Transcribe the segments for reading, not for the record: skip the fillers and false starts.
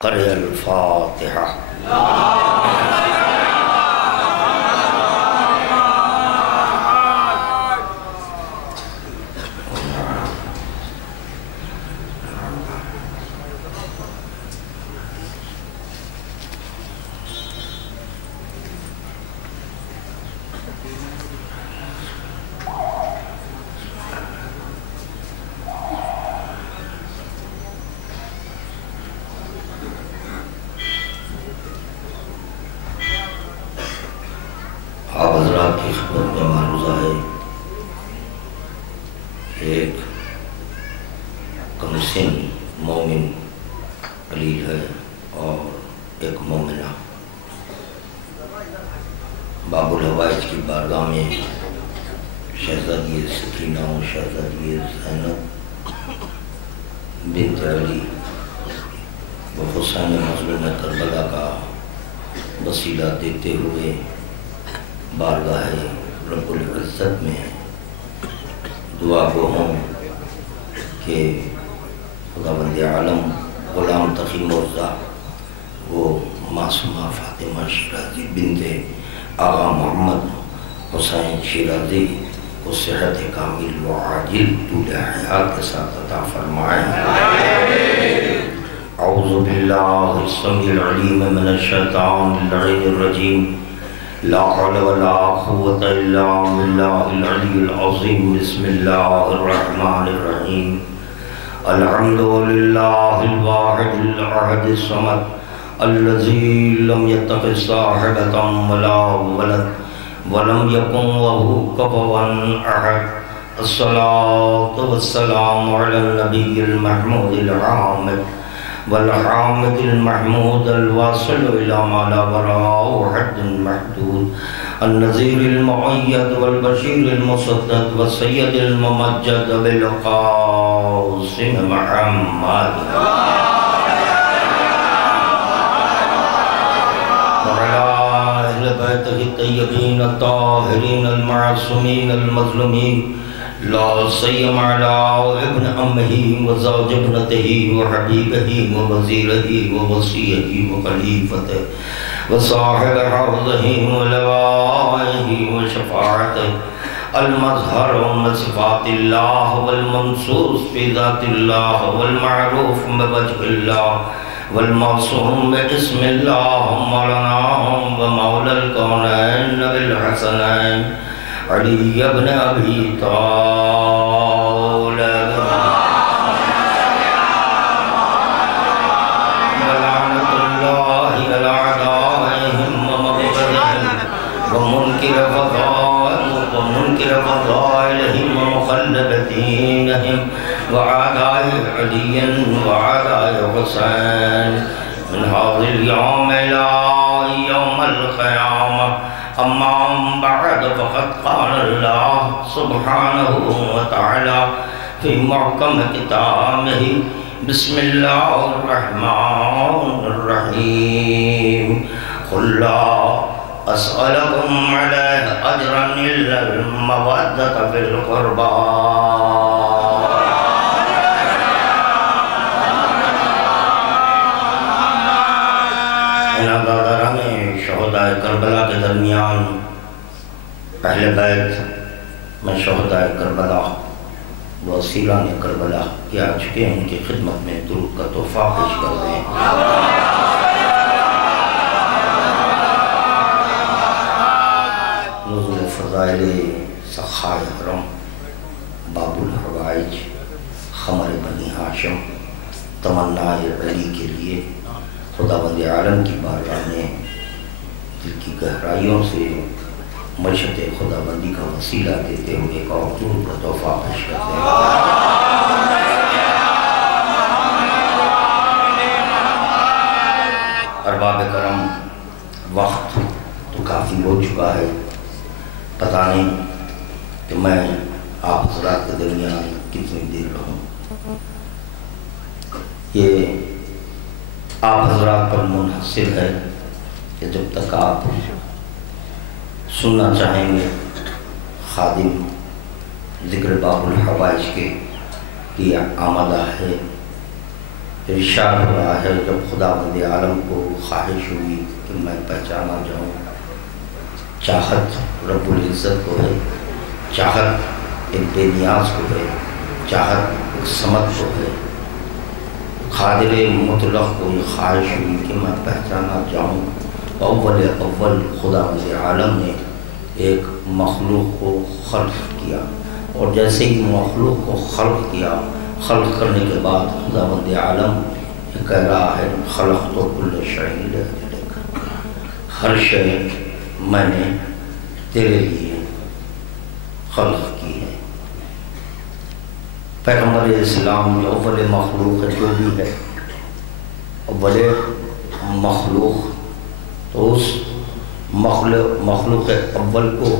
قرأ الفاتحة. آپ حضرات کی خدمت میں معروضہ ہے ایک کمسن مومن قلیل ہے اور ایک مومنہ باب الحوائج کی بارگاہ میں شہزادی سکینہ و شہزادی زینب بنت علی و حسین مظلوم کربلا کا وسیلہ دیتے ہوئے بارگاہ رب العزت میں دعا گو ہوں کہ خداوند عالم غلام تقی مرزا وہ معصومہ فاطمہ شیرازی بنت آغا محمد حسین شیرازی کو صحت کامل و عاجل طول حیات کے ساتھ عطا فرمائیں. اعوذ باللہ السمیع العلیم من الشیطان اللعین الرجیم. لا حول ولا قوة الا بالله العلی العظیم. بسم اللہ الرحمن الرحیم. الحمد للہ الواحد الاحد الصمد الذی لم يتخذ صاحبة ولا ولد ولم يكن له كفوا احد. الصلاة والسلام على النبي المحمود العامد والحامد المحمود الواصل إلى ما لا براء حد محدود النذير المؤيد والبشير المصدق والسيد الممجد بالقاسم محمد وعلى أهل بيته الطيبين الطاهرين المعصومين المظلومين لا سيما على ابن أمه وزوج ابنته وحبيبه ووزيره ووصيه وخليفته وصاحب حوضه ولوائه وشفاعته المظهر من صفات الله والمنصوص في ذات الله والمعروف بوجه الله والموصوم باسم الله مولانا ومولى الكونين بالحسنين علی ابن ابی طالب ولعنت اللہ علی اعدائهم ومغفرهم ومنکر فضائلهم ومخلب دینهم وعداء علی وعداء حسین من هذا اليوم الى يوم القیامة. اما بعد فقد قال الله سبحانه وتعالى في محكم كتابه بسم الله الرحمن الرحيم. قل لا أسألكم عليه أجرا إلا المودة في القربى. شہدائے کربلا کے درمیان اہل بیت میں شہدائے کربلا و اسیران کربلا کے آ چکے ہیں، ان کی خدمت میں درود کا تحفہ پیش کر دیں. نزول فضائل سخائے حرم باب الحوائج خمر بنی ہاشم تمنا علی کے لیے خداوند عالم کی بارگاہ میں دل کی گہرائیوں سے مرشد خداوندی کا وسیلہ دیتے ہوئے ایک اور درود کا تحفہ پیش کرتے ہیں. ارباب کرم وقت تو کافی ہو چکا ہے، پتہ نہیں کہ میں آپ حضرات کے درمیان کتنی دیر رہوں. یہ آپ حضرات پر منحصر ہے کہ جب تک آپ سننا چاہیں گے خادم ذکر باب الحوائج کے لیے آمادہ ہے. ارشاد ہو رہا ہے جب خداوند عالم کو خواہش ہوئی کہ میں پہچانا جاؤں، چاہت رب العزت کو ہے، چاہت ایک بے نیاز کو ہے، چاہت ایک صمد کو ہے، قادر مطلق کو یہ خواہش ہوئی کہ میں پہچانا جاؤں۔ اول خداوند عالم نے ایک مخلوق کو خلق کیا، اور جیسے ہی مخلوق کو خلق کیا، خلق کرنے کے بعد خداوند عالم یہ کہہ رہا ہے خلقت کل شیء لأجلک، ہر شے میں نے تیرے لیے خلق کی ہے۔ پیغمبر اسلام جو اول مخلوق ہے، جو بھی ہے اول مخلوق، تو اس مخلوق اول کو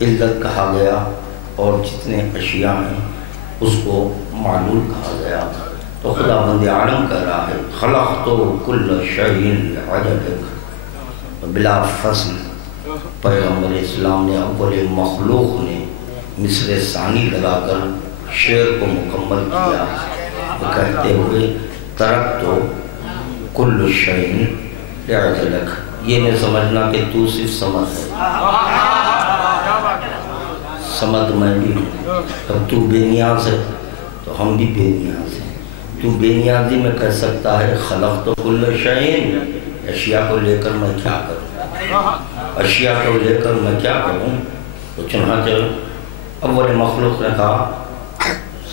علت کہا گیا، اور جتنے اشیاء ہیں اس کو معلول کہا گیا۔ تو خداوند عالم کہہ رہا ہے خلقت کل شیء لأجلک، بلا فصل پیغمبر اسلام نے اول مخلوق نے مصر ثانی لگا کر شعر کو مکمل کیا، کہتے ہوئے ترکت کل شیء لأجلک۔ یہ نہیں سمجھنا کہ تو صرف سمد ہے، سمد میں بھی ہوں، اب تو بے نیاز ہے تو ہم بھی بے نیاز ہیں۔ تو بے نیازی میں کہہ سکتا ہے خلقت کل شیء، اشیاء کو لے کر میں کیا کروں، اشیاء کو لے کر میں کیا کروں؟ تو چنانچہ اول مخلوق نے کہا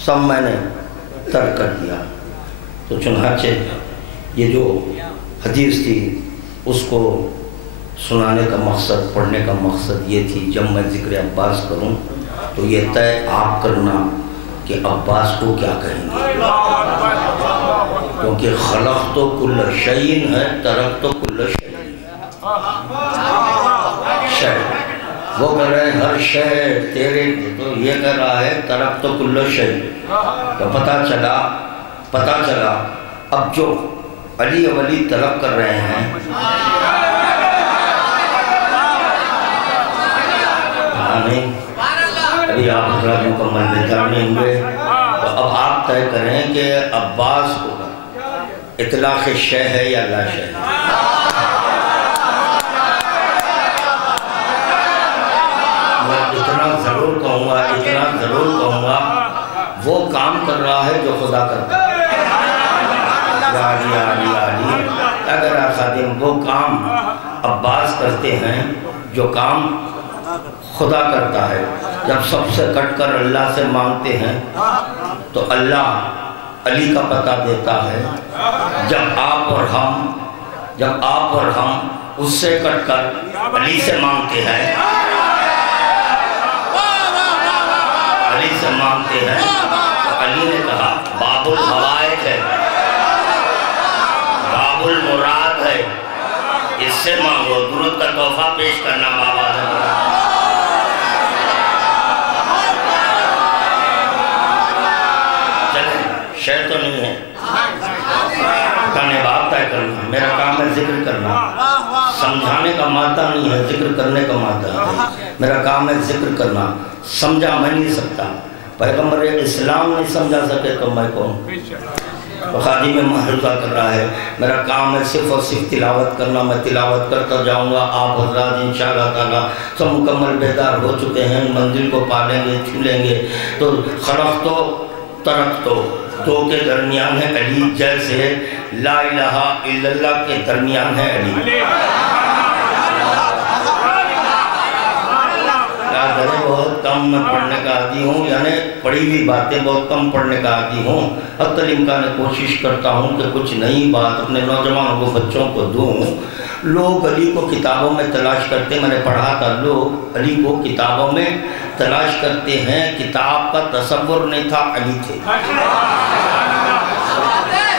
سب میں نے ترک کر دیا۔ تو چنانچہ یہ جو حدیث تھی اس کو سنانے کا مقصد، پڑھنے کا مقصد یہ تھی جب میں ذکر عباس کروں تو یہ طے آپ کرنا کہ عباس کو کیا کہیں گے، کیونکہ خلقت کل شیء ہے، ترکت کل شیء، وہ کہہ رہے ہیں ہر شے تیرے، تو یہ کہہ رہا ہے ترکت کل شیء۔ تو پتہ چلا اب جو علی ولی طلب کر رہے ہیں، ابھی آپ حضرات مکمل بیدار نہیں ہوئے، تو اب آپ طے کریں کہ عباس کو اطلاق شے ہے یا لا شے ہے۔ میں اتنا ضرور کہوں گا وہ کام کر رہا ہے جو خدا کرتا ہے۔ علی اگر خادم وہ کام عباس کرتے ہیں جو کام خدا کرتا ہے، جب سب سے کٹ کر اللہ سے مانگتے ہیں تو اللہ علی کا پتہ دیتا ہے، جب آپ اور ہم اس سے کٹ کر علی سے مانگتے ہیں، تو علی نے کہا باب الحوائج ہے، باب المراد ہے، اس سے مانگو، درود کا تحفہ پیش کرنا بابا سے چلیں، شے تو نہیں ہے، کہنے باب طے کرنا، میرا کام ہے ذکر کرنا، سمجھانے کا مادہ نہیں ہے، ذکر کرنے کا مادہ ہے، میرا کام ہے ذکر کرنا، سمجھا میں نہیں سکتا، پیغمبر اسلام نہیں سمجھا سکے تو میں کون؟ خادی میں محروضہ کر رہا ہے، میرا کام ہے صرف اور صرف تلاوت کرنا، میں تلاوت کرتا جاؤں گا، آپ حضرات انشاءاللہ تعالیٰ سب مکمل بیدار ہو چکے ہیں، منزل کو پالیں گے، چھولیں گے۔ تو خلقت ترکت دو کے درمیان ہے علی، جیسے لا الہ الا اللہ کے درمیان ہے علی۔ بہت کم میں پڑھنے کا عادی ہوں، یعنی پڑھی ہوئی باتیں بہت کم پڑھنے کا عادی ہوں، حتی الامکان کوشش کرتا ہوں کہ کچھ نئی بات اپنے نوجوانوں کو، بچوں کو دوں۔ لوگ علی کو کتابوں میں تلاش کرتے، میں نے پڑھا تھا، لوگ علی کو کتابوں میں تلاش کرتے ہیں، کتاب کا تصور نہیں تھا، علی تھے۔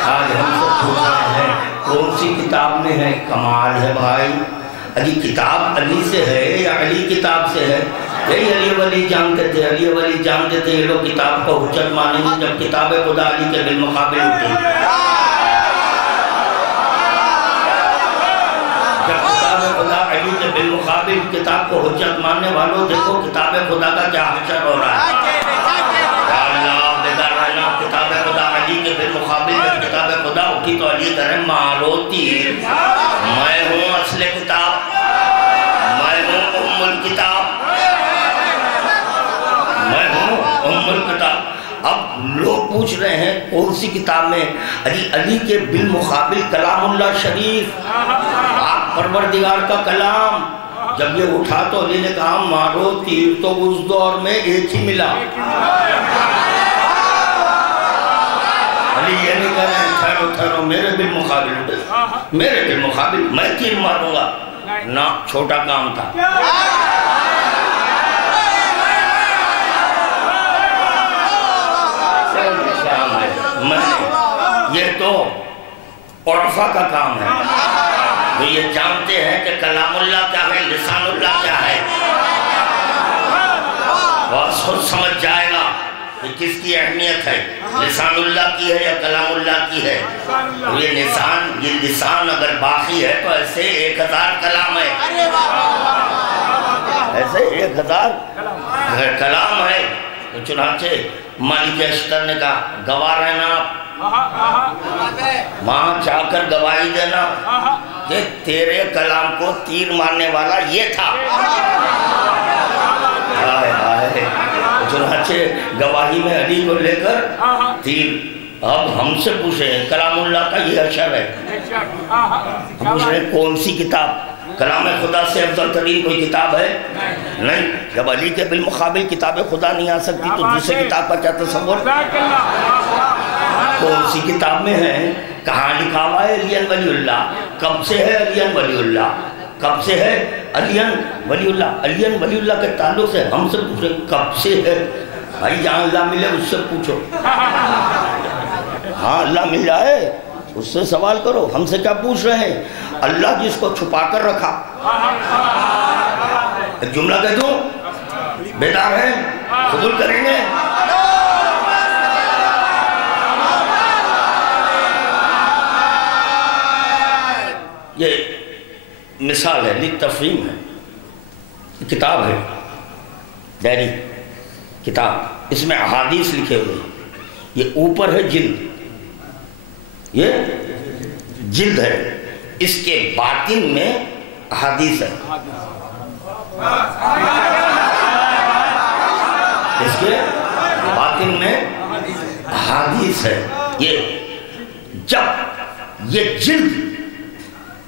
آج ہم سب پوچھ رہے ہیں کون سی کتاب میں ہے؟ کمال ہے بھائی، علی کتاب علی سے ہے یا علی کتاب سے ہے؟ یہی علی ولی جانتے تھے، علی ولی جانتے تھے، یہ لوگ کتاب کو حجت مانیں گے جب کتاب خدا علی کے بالمقابل اٹھی۔ جب کتاب خدا علی کے بالمقابل کتاب کو حجت ماننے والوں، دیکھو کتاب خدا کا کیا حشر ہو رہا ہے۔ یا اللہ بیدار رہنا، کتاب خدا علی کے بالمقابل کتاب خدا کی تو علی کریں مارو تیر، میں ہوں اصل کتاب، میں ہوں ام الکتاب، میں ہوں ام الکتاب۔ اب لوگ پوچھ رہے ہیں کون سی کتاب میں؟ علی کے بالمقابل کلام اللہ شریف، آپ پروردگار کا کلام۔ جب یہ اٹھا تو علی نے کہا مارو تیر، تو اس دور میں ایک ہی ملا۔ علی یہ نہیں کہہ رہے ہیں ٹھہرو ٹھہرو میرے بالمقابل اٹھے، میرے بالمقابل میں تیر ماروں گا، نہ چھوٹا کام تھا۔ یہ تو عرفہ کا کام ہے، وہ یہ جانتے ہیں کہ کلام اللہ کیا ہے، لسان اللہ کیا ہے، وہ خود سمجھ جائے گا کہ کس کی اہمیت ہے، لسان اللہ کی ہے یا کلام اللہ کی ہے۔ یہ لسان اگر باقی ہے تو ایسے 1000 کلام ہے، ایسے 1000 کلام ہے۔ تو چنانچہ مالک اشتر نے کہا گواہ رہنا آپ، وہاں جا کر گواہی دینا کہ تیرے کلام کو تیر مارنے والا یہ تھا۔ چنانچہ گواہی میں علی کو لے کر تیر۔ اب ہم سے پوچھیں کلام اللہ کا یہ اشر ہے، ہم پوچھ رہے ہیں کون سی کتاب؟ کلام خدا سے افضل ترین کوئی کتاب ہے؟ نہیں۔ جب علی کے بالمقابل کتاب خدا نہیں آ سکتی تو دوسرے کتاب کا کیا تصور؟ کون سی کتاب میں ہے؟ کہاں لکھا ہوا ہے علی ولی اللہ؟ کب سے ہے علی ولی اللہ؟ کب سے ہے علی ولی اللہ؟ علی ولی اللہ کے تعلق سے ہم سے پوچھے کب سے ہے؟ بھائی جہاں اللہ ملے اس سے پوچھو، ہاں اللہ مل جائے اس سے سوال کرو، ہم سے کیا پوچھ رہے ہیں؟ اللہ جس کو چھپا کر رکھا، ایک جملہ کہہ دوں، بیدار ہیں قبول کریں گے؟ یہ مثال ہے، للتفہیم ہے، کتاب ہے ڈائری کتاب، اس میں احادیث لکھے ہوئے ہیں۔ یہ اوپر ہے جلد، یہ جلد ہے، اس کے باطن میں احادیث ہے، اس کے باطن میں احادیث ہے۔ یہ جب یہ جلد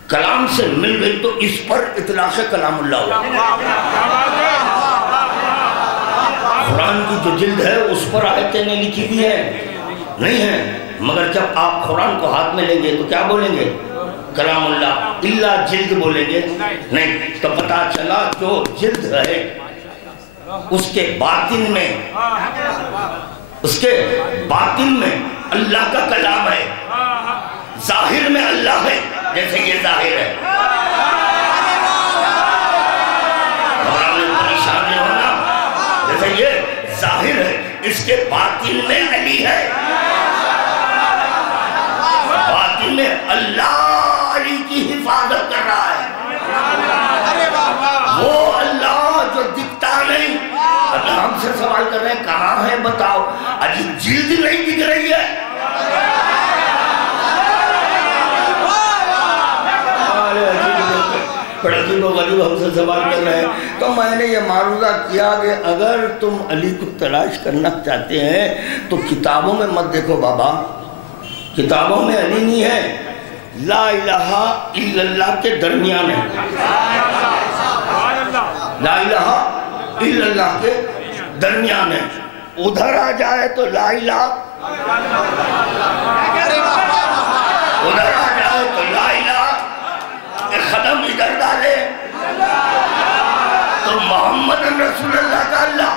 کلام سے مل گئی تو اس پر اطلاق کلام اللہ ہوا۔ قرآن کی جو جلد ہے اس پر آیتیں نہیں لکھی ہوئی ہے، نہیں ہے، مگر جب آپ قرآن کو ہاتھ میں لیں گے تو کیا بولیں گے؟ کلام اللہ، اللہ جلد بولیں گے نہیں۔ تو پتا چلا جو جلد ہے اس کے باطن میں، اس کے باطن میں اللہ کا کلام ہے، ظاہر میں اللہ ہے، جیسے یہ ظاہر ہے، پریشان نہیں ہونا، جیسے یہ ظاہر ہے، اس کے باطن میں علی ہے، باطن میں اللہ علی کی حفاظت کر رہا ہے، وہ اللہ جو دکھتا نہیں۔ اللہ ہم سے سوال کر رہے ہیں کہاں ہے بتاؤ؟ علی جلد نہیں دکھ رہی ہے، عجیب و غریب ہم سے سوال کر رہے ہیں۔ تو میں نے یہ معروضہ کیا کہ اگر تم علی کو تلاش کرنا چاہتے ہیں تو کتابوں میں مت دیکھو بابا، کتابوں میں علی نہیں ہے، لا الہ الا اللہ کے درمیان ہے، لا الہ الا اللہ کے درمیان ہے۔ ادھر آ جائے تو لا الہ، ادھر آ جائے تو لا الہ، قدم ادھر ڈالے تو محمد رسول اللہ کا اللہ،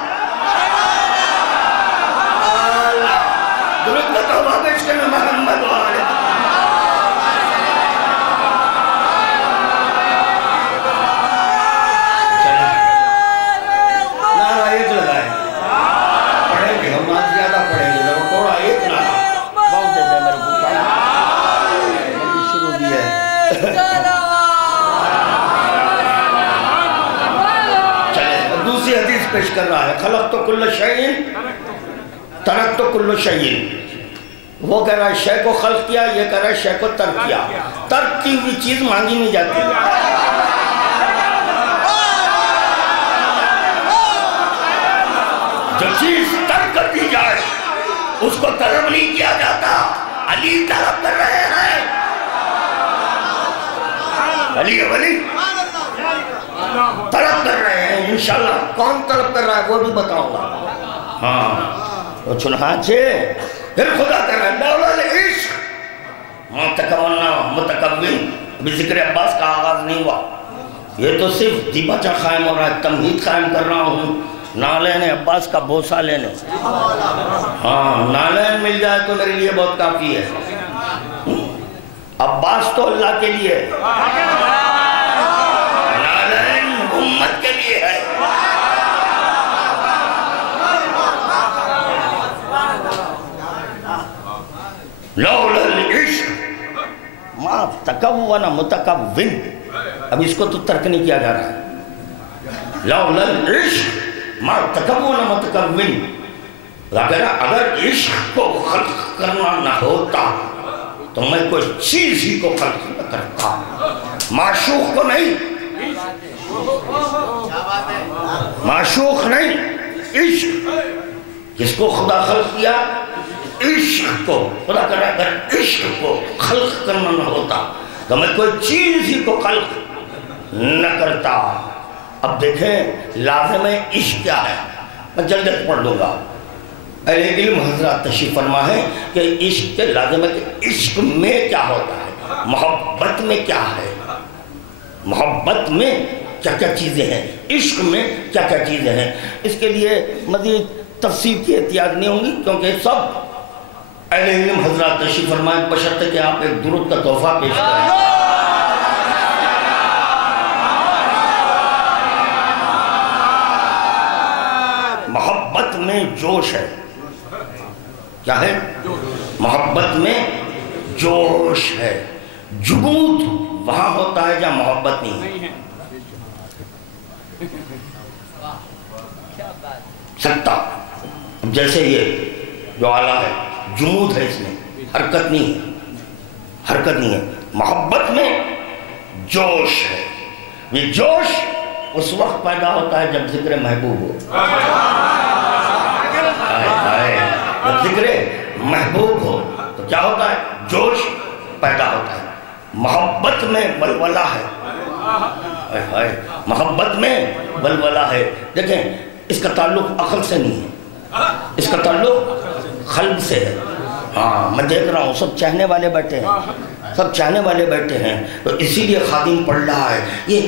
درود و توبہ پیش کرنا محمد والے۔ نعرہ ایک لگائے، پڑھیں گے ہم آج زیادہ پڑھیں گے، ذرا تھوڑا ایک نعرہ بہت دے دے میرے کو شروع بھی ہے۔ دوسری حدیث پیش کر رہا ہے، خلقت کل شیء ترکت کل شیء، وہ کہہ رہا ہے شے کو خلق کیا، یہ کہہ رہا ہے شے کو ترک کیا۔ ترک کی ہوئی چیز مانگی نہیں جاتی۔ جو چیز ترک کر دی جائے اس کو طلب نہیں کیا جاتا۔ علی طلب کر رہے ہیں، علی ولی طلب کر رہے ہیں انشاءاللہ۔ کون طلب کر رہا ہے وہ بھی بتاؤں گا۔ ہاں وہ چنانچہ پھر خدا کر رہا ہے لولا العشق متکونا متکون۔ ابھی ذکر عباس کا آغاز نہیں ہوا، یہ تو صرف دیباچہ قائم ہو رہا ہے، تمہید قائم کر رہا ہوں نالین عباس کا بوسہ لینے۔ ہاں نالین مل جائے تو میرے لیے بہت کافی ہے۔ عباس تو اللہ کے لیے ہے، نالین امت کے لیے ہے۔ لولا العشق ما تکون متکون۔ اب اس کو تو ترک نہیں کیا جا رہا ہے۔ لولا العشق ما تکون متکون، اگر عشق کو خلق کرنا نہ ہوتا تو میں کوئی چیز ہی کو خلق نہ کرتا۔ معشوق کو نہیں، معشوق نہیں، عشق۔ کس کو خدا خلق کیا؟ عشق کو۔ خدا کہہ رہا ہے اگر عشق کو خلق کرنا نہ ہوتا تو میں کوئی چیز ہی کو خلق نہ کرتا۔ اب دیکھیں لازم عشق کیا ہے، میں جلد پڑھ دوں گا۔ اہل علم حضرات تشریف فرما ہے کہ عشق کے لازم ہے کہ عشق میں کیا ہوتا ہے، محبت میں کیا ہے، محبت میں کیا کیا چیزیں ہیں، عشق میں کیا کیا چیزیں ہیں۔ اس کے لیے مزید تفسیر کی احتیاط نہیں ہوں گی کیونکہ سب اہل علم حضرات تشریف فرمائیں، بشرطے کہ آپ ایک درود کا تحفہ پیش کریں۔ محبت میں جوش ہے، کیا ہے؟ محبت میں جوش ہے۔ جمود وہاں ہوتا ہے جہاں محبت نہیں ہے۔ سکتا جیسے یہ جو آلہ ہے جمود ہے، اس میں حرکت نہیں ہے، حرکت نہیں ہے۔ محبت میں جوش ہے۔ یہ جوش اس وقت پیدا ہوتا ہے جب ذکر محبوب ہو، جب ذکر محبوب ہو تو کیا ہوتا ہے؟ جوش پیدا ہوتا ہے۔ محبت میں ولولہ ہے، محبت میں ولولہ ہے۔ دیکھیں اس کا تعلق عقل سے نہیں ہے، اس کا تعلق قلب سے ہے۔ ہاں میں دیکھ رہا ہوں سب چاہنے والے بیٹھے ہیں، سب چاہنے والے بیٹھے ہیں، تو اسی لیے خادم پڑھ رہا ہے۔ یہ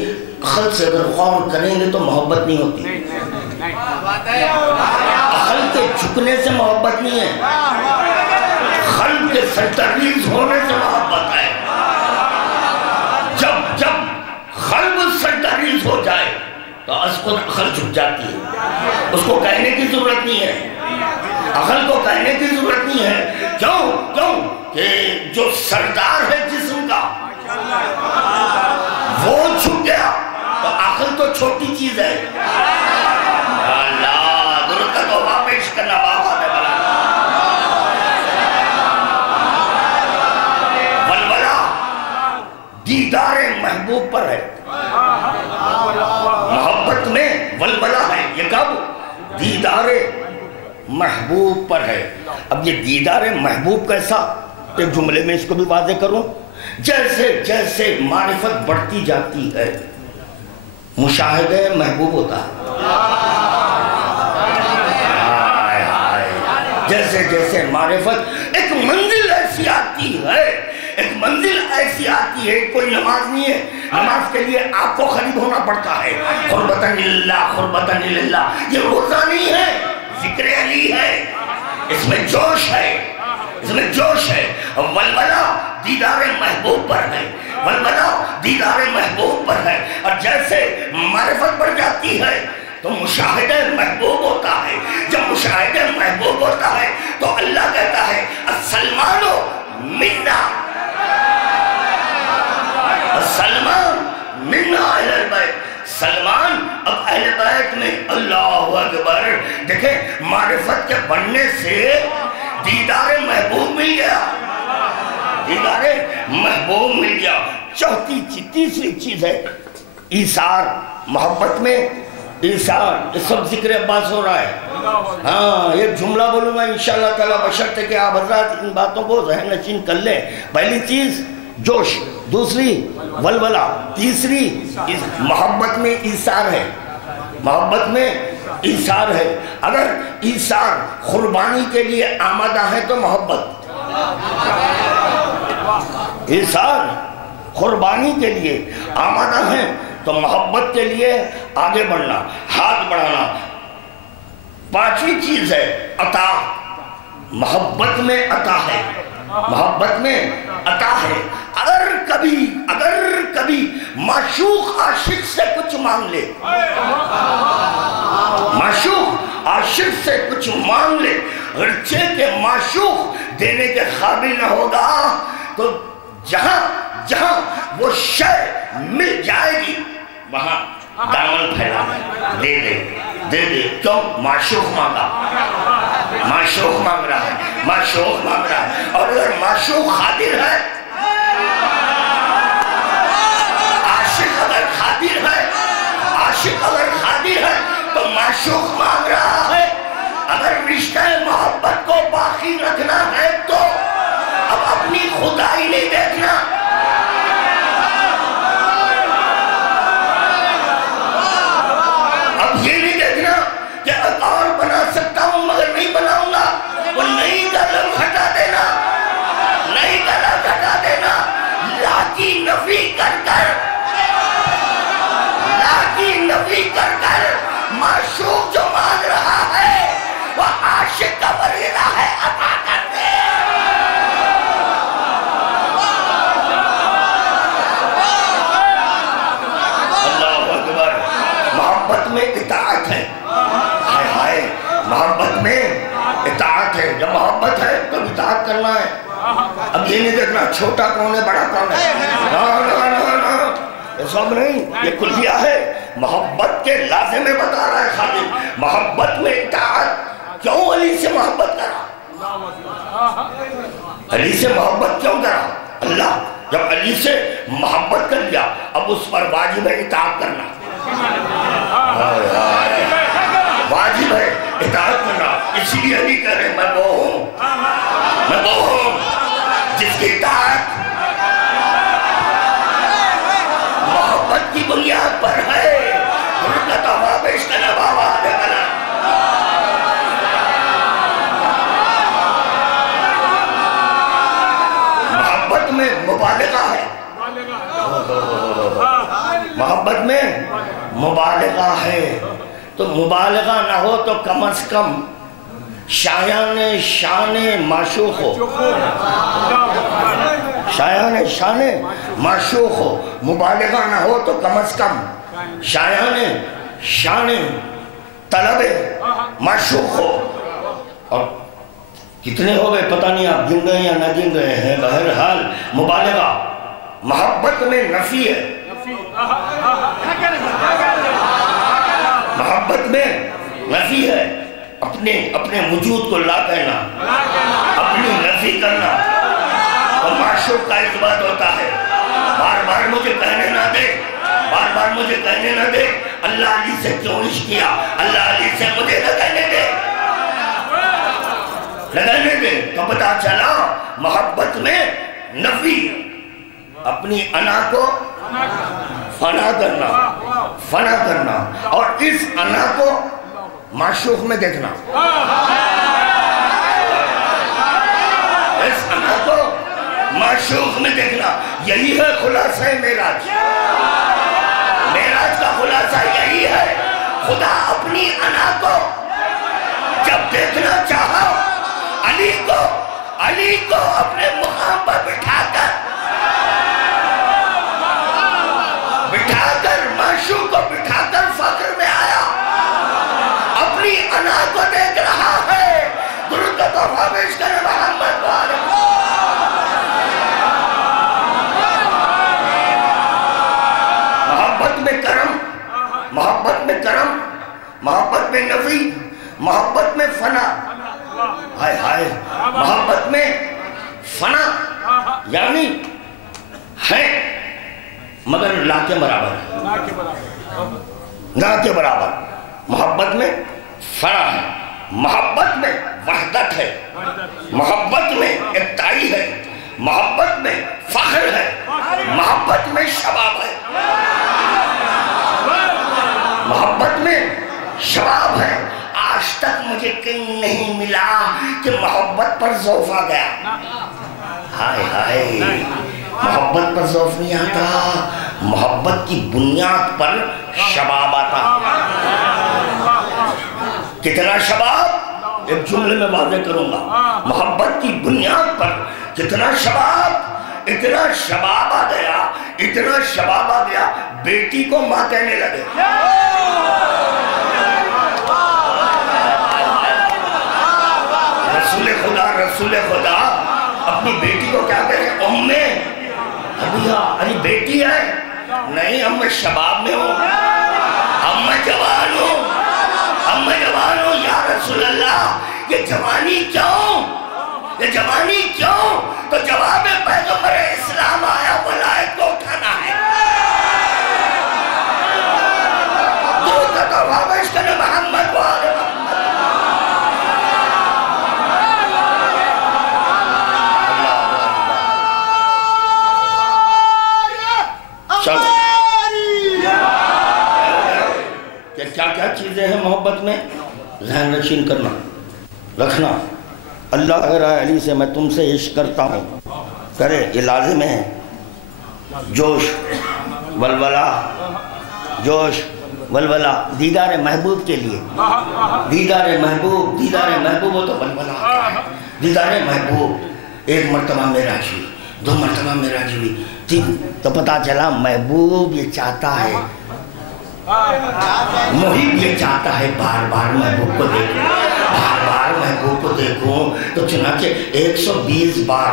عقل سے اگر غور کریں گے تو محبت نہیں ہوتی، عقل کے جھکنے سے محبت نہیں ہے، قلب کے سرتریز ہونے سے محبت ہے۔ جب قلب سرتریز ہو جائے تو اس کو عقل جھک جاتی ہے، اس کو کہنے کی ضرورت نہیں ہے، عقل کو کہنے کی ضرورت نہیں ہے۔ کیوں کہ جو سردار ہے جسم کا وہ جھک گیا تو عقل تو چھوٹی چیز ہے۔ اللہ درود کا تحفہ پیش کرنا بابا دے بلا۔ ولولہ دیدار محبوب پر ہے، محبت میں ولولہ ہے۔ یہ کب؟ دیدار محبوب پر ہے۔ اب یہ دیدار محبوب کیسا؟ ایک جملے میں اس کو بھی واضح کروں، جیسے جیسے معرفت بڑھتی جاتی ہے مشاہدہ محبوب ہوتا ہے۔ جیسے جیسے معرفت ایک منزل ایسی آتی ہے، ایک منزل ایسی آتی ہے، کوئی نماز نہیں ہے، نماز کے لیے آپ کو قریب ہونا پڑتا ہے، قربتاً للہ قربتاً للہ۔ یہ روزہ نہیں ہے، ذکر علی ہے، اس میں جوش ہے، اس میں جوش ہے۔ ولولہ دیدار محبوب پر ہے، ولولہ دیدار محبوب پر ہے۔ اور جیسے معرفت بڑھ جاتی ہے تو مشاہدہ محبوب ہوتا ہے، جب مشاہدہ محبوب ہوتا ہے تو اللہ کہتا ہے السلمان منا، السلمان منا اہل البیت۔ سلمان اب اہل بیت میں، اللہ اکبر۔ دیکھیں معرفت کے بڑھنے سے دیدار محبوب مل گیا، دیدار محبوب مل گیا۔ چوتھی تیسری چیز ہے ایثار، محبت میں ایثار۔ اس وقت ذکر عباس ہو رہا ہے، ہاں ایک جملہ بولوں گا انشاءاللہ تعالیٰ، بشرطے کہ آپ حضرات ان باتوں کو ذہن نشین کر لیں۔ پہلی چیز جوش، دوسری ولولہ، تیسری محبت میں ایثار ہے، محبت میں ایثار ہے۔ اگر ایثار قربانی کے لیے آمادہ ہے تو محبت، ایثار قربانی کے لیے آمادہ ہے تو محبت کے لیے آگے بڑھنا، ہاتھ بڑھانا۔ پانچویں چیز ہے عطا، محبت میں عطا ہے، محبت میں عطا ہے۔ اگر کبھی معشوق عاشق سے کچھ مانگ لے، معشوق عاشق سے کچھ مانگ لے، اگرچہ کہ معشوق دینے کے قابل نہ ہوگا تو جہاں وہ شے مل جائے گی وہاں دامن پھیلا دے دے۔ کیوں؟ معشوق مانگا، معشوق مانگ رہا ہے، معشوق مانگ رہا ہے۔ اور اگر معشوق قادر ہے، عاشق اگر قادر ہے تو معشوق مانگ رہا ہے۔ اگر رشتہ محبت کو باقی رکھنا ہے تو اب اپنی خدائی نہیں دیکھنا، اب یہ نہیں دیکھنا کہ اور بنا سکتا ہوں مگر نہیں بناؤں گا، وہ نہیں کا لفظ ہٹا دینا، نہیں کا لفظ ہٹا دینا۔ لا کی نفی کر کر معشوق جو مانگ رہا ہے وہ عاشق کا فریضہ ہے، عطا کر دے۔ اللہ اکبر۔ محبت میں اطاعت ہے، ہائے محبت میں اطاعت ہے۔ جب محبت ہے تو اطاعت کرنا ہے۔ اب یہ نہیں دیکھنا چھوٹا کون ہے بڑا کون ہے، سب نہیں، یہ کلیہ ہے۔ محبت کے لازم میں بتا رہا ہے خالد، محبت میں اطاعت۔ کیوں علی سے محبت کرا؟ علی سے محبت کیوں کرا؟ اللہ جب علی سے محبت کر لیا اب اس پر واجب ہے اطاعت کرنا، واجب ہے اطاعت کرنا۔ اس لیے علی کہہ رہے میں وہ ہوں جس کی اطاعت محبت کی بنیاد پر ہے۔ محبت میں مبالغہ ہے، محبت میں مبالغہ ہے۔ تو مبالغہ نہ ہو تو کم از کم شایان معشوق ہو، شایان معشوق ہو۔ مبالغہ نہ ہو تو کم از کم شایان طلب معشوق ہو۔ اور کتنے ہو گئے پتہ نہیں، آپ گن گئے یا نہ گن گئے ہیں، بہرحال مبالغہ محبت میں نفی ہے، محبت میں نفی ہے۔ اپنے وجود کو لا کہنا، اپنی نفی کرنا، اور معشوق کا اثبات ہوتا ہے۔ بار بار مجھے کہنے نہ دے، بار بار مجھے کہنے نہ دے اللہ علی سے کیوں عشق کیا، اللہ علی سے مجھے نہ کہنے دے، لگانے دے۔ تو پتا چلا محبت میں نفی، اپنی انا کو فنا کرنا، اور اس انا کو معشوق میں دیکھنا، اس انا کو معشوق میں دیکھنا۔ یہی ہے خلاصہ معراج، معراج کا خلاصہ یہی ہے۔ خدا اپنی انا کو جب دیکھنا چاہا، علی کو اپنے مقام پر بٹھا کر معشوق کو بٹھا کر فخر میں آیا، اپنی انا کو دیکھ رہا ہے۔ درود کا تحفہ پیش کریں محمد والے۔ محبت میں کرم، محبت میں نفی، محبت میں فنا، ہائے ہائے محبت میں فنا یعنی ہے مگر لا کے برابر ہے، لا کے برابر۔ محبت میں فنا ہے، محبت میں وحدت ہے، محبت میں اتائی ہے، محبت میں فخر ہے، محبت میں شباب ہے، محبت میں شباب ہے۔ آج تک مجھے کہیں نہیں ملا کہ محبت پر ذوف آ گیا۔ ہائے ہائے محبت پر ذوف نہیں آتا، محبت کی بنیاد پر شباب آتا۔ کتنا شباب؟ ایک جملے میں واضح کروں گا، محبت کی بنیاد پر کتنا شباب، اتنا شباب آ گیا، اتنا شباب آ گیا، بیٹی کو ماں کہنے لگے۔ رسول خدا اپنی بیٹی کو کیا کہہ رہے؟ امّے ابیہ، ارے بیٹی ہے نہیں، ہم میں شباب میں ہوں، ہم میں جوان ہوں، ہم میں جوان ہوں۔ یا رسول اللہ یہ جوانی کیوں، یہ جوانی کیوں؟ تو جواب پیغمبر اسلام آیا، ولایت کو اٹھانا ہے۔ درود کا وابش کرنے محمد وآل محمد۔ کیا کیا چیزیں ہیں محبت میں؟ ذہن نشین کرنا، رکھنا۔ اللہ علی سے میں تم سے عشق کرتا ہوں، کرے یہ لازم ہے۔ جوش ولولہ، جوش ولولہ دیدار محبوب کے لیے، دیدار محبوب، دیدار محبوب ہو تو ولولہ آتا ہے۔ دیدار محبوب، ایک مرتبہ معراج ہوئی، دو مرتبہ معراج ہوئی، تین، تو پتا چلا محبوب یہ چاہتا ہے، محب یہ چاہتا ہے بار بار محبوب کو دیکھوں، بار بار محبوب کو دیکھوں۔ تو چنانچہ 120 بار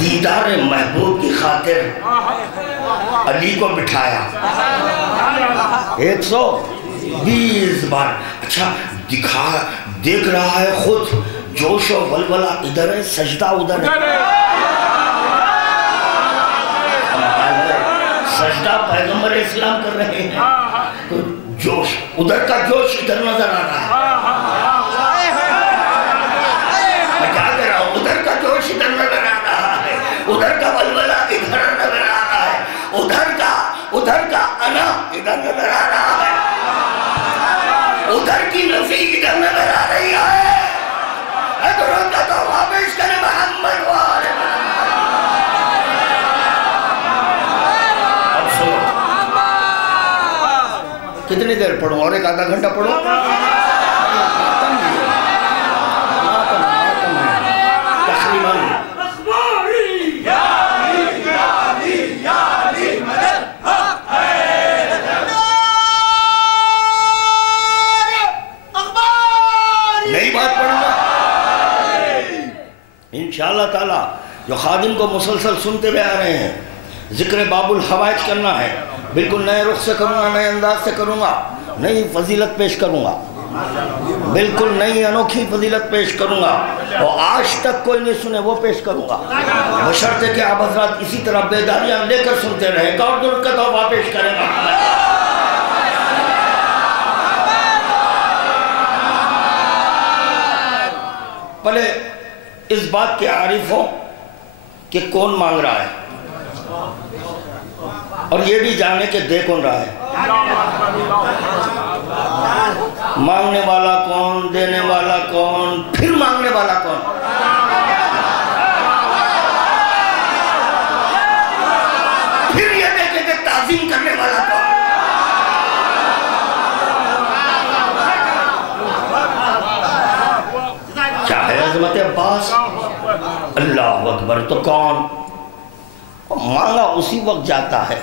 دیدار محبوب کی خاطر علی کو بٹھایا، 120 بار۔ اچھا دیکھ رہا ہے خود، جوش و ولولہ ادھر ہے، سجدہ ادھر ہے، سجدہ پیغمبر اسلام کر رہے ہیں، تو جوش ادھر کا جوش ادھر نظر آ رہا ہے۔ میں کیا کر رہا ہوں؟ ادھر کا جوش ادھر نظر آ رہا ہے، ادھر کا ولولہ ادھر نظر آ رہا ہے، ادھر کا انا ادھر نظر آ رہا ہے، ادھر کی نفی ادھر نظر آ رہی ہے۔ درود کا توبہ پیش کرے محمد وآل محمد۔ کتنی دیر پڑھوں؟ اور ایک آدھا گھنٹہ پڑھوں؟ تقریباً نئی بات پڑھوں گا انشاءاللہ تعالیٰ۔ جو خادم کو مسلسل سنتے ہوئے آ رہے ہیں، ذکر باب الحوائج کرنا ہے، بالکل نئے رخ سے کروں گا، نئے انداز سے کروں گا، نئی فضیلت پیش کروں گا، بالکل نئی انوکھی فضیلت پیش کروں گا، اور آج تک کوئی نہیں سنے وہ پیش کروں گا، بشرطے کہ آپ حضرات اسی طرح بیداریاں لے کر سنتے رہیں۔ ایک اور درود کا توبہ پیش کریں گا۔ پہلے اس بات کے عارف ہوں کہ کون مانگ رہا ہے، اور یہ بھی جانے کہ دے کون رہا ہے۔ مانگنے والا کون، دینے والا کون، پھر مانگنے والا کون؟ پھر یہ دیکھیں کہ تعظیم کرنے والا کون؟ چاہے عظمت عباس، اللہ اکبر، تو کون؟ مانگا اسی وقت جاتا ہے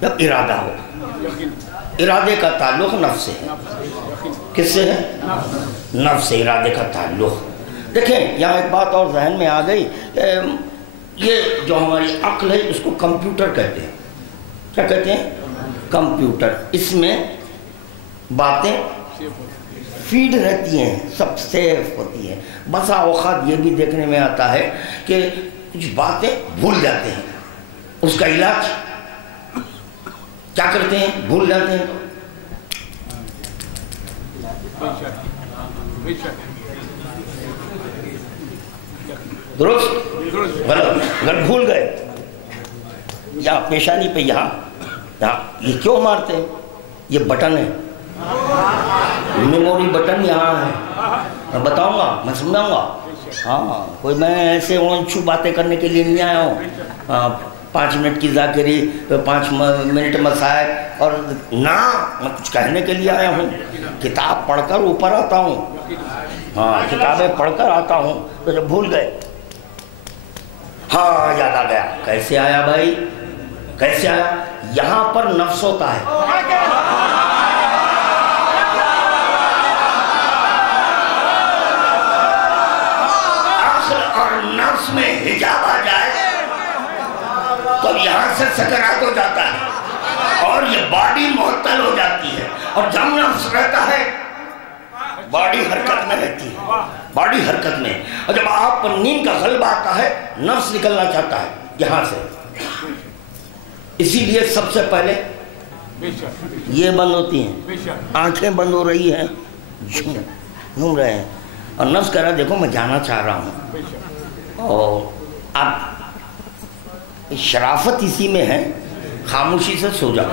جب ارادہ ہو۔ ارادے کا تعلق نفس سے ہے۔ کس سے ہے؟ نفس سے ارادے کا تعلق۔ دیکھیں یہاں ایک بات اور ذہن میں آ گئی، یہ جو ہماری عقل ہے اس کو کمپیوٹر کہتے ہیں۔ کیا کہتے ہیں؟ کمپیوٹر۔ اس میں باتیں فیڈ رہتی ہیں، سب سیف ہوتی ہیں۔ بسا اوقات یہ بھی دیکھنے میں آتا ہے کہ کچھ باتیں بھول جاتے ہیں، اس کا علاج کیا کرتے ہیں؟ بھول جاتے ہیں درست غلط، اگر بھول گئے یا پیشانی پہ یہاں یہ کیوں مارتے ہیں؟ یہ بٹن ہے، میموری بٹن یہاں ہے، میں بتاؤں گا، میں سمجھاؤں گا۔ ہاں کوئی میں ایسے اونچو باتیں کرنے کے لیے نہیں آیا ہوں، 5 منٹ کی ذاکری، 5 منٹ مسائل، اور نہ میں کچھ کہنے کے لیے آیا ہوں۔ کتاب پڑھ کر اوپر آتا ہوں، ہاں کتابیں پڑھ کر آتا ہوں، تو جب بھول گئے ہاں یاد آ گیا۔ کیسے آیا بھائی؟ کیسے آیا؟ یہاں پر نفس ہوتا ہے، اور نفس میں حجاب آ جائے تو یہاں سے سکرات ہو جاتا ہے اور یہ باڈی معطل ہو جاتی ہے، اور جب نفس رہتا ہے باڈی حرکت میں رہتی ہے، باڈی حرکت میں، اور جب آپ پر نیند کا غلبہ آتا ہے نفس نکلنا چاہتا ہے یہاں سے۔ اسی لیے سب سے پہلے یہ بند ہوتی ہیں، آنکھیں بند ہو رہی ہیں، گھوم رہے ہیں، اور نفس کہہ رہا ہے دیکھو میں جانا چاہ رہا ہوں۔ اور اب شرافت اسی میں ہے، خاموشی سے سو جاؤ،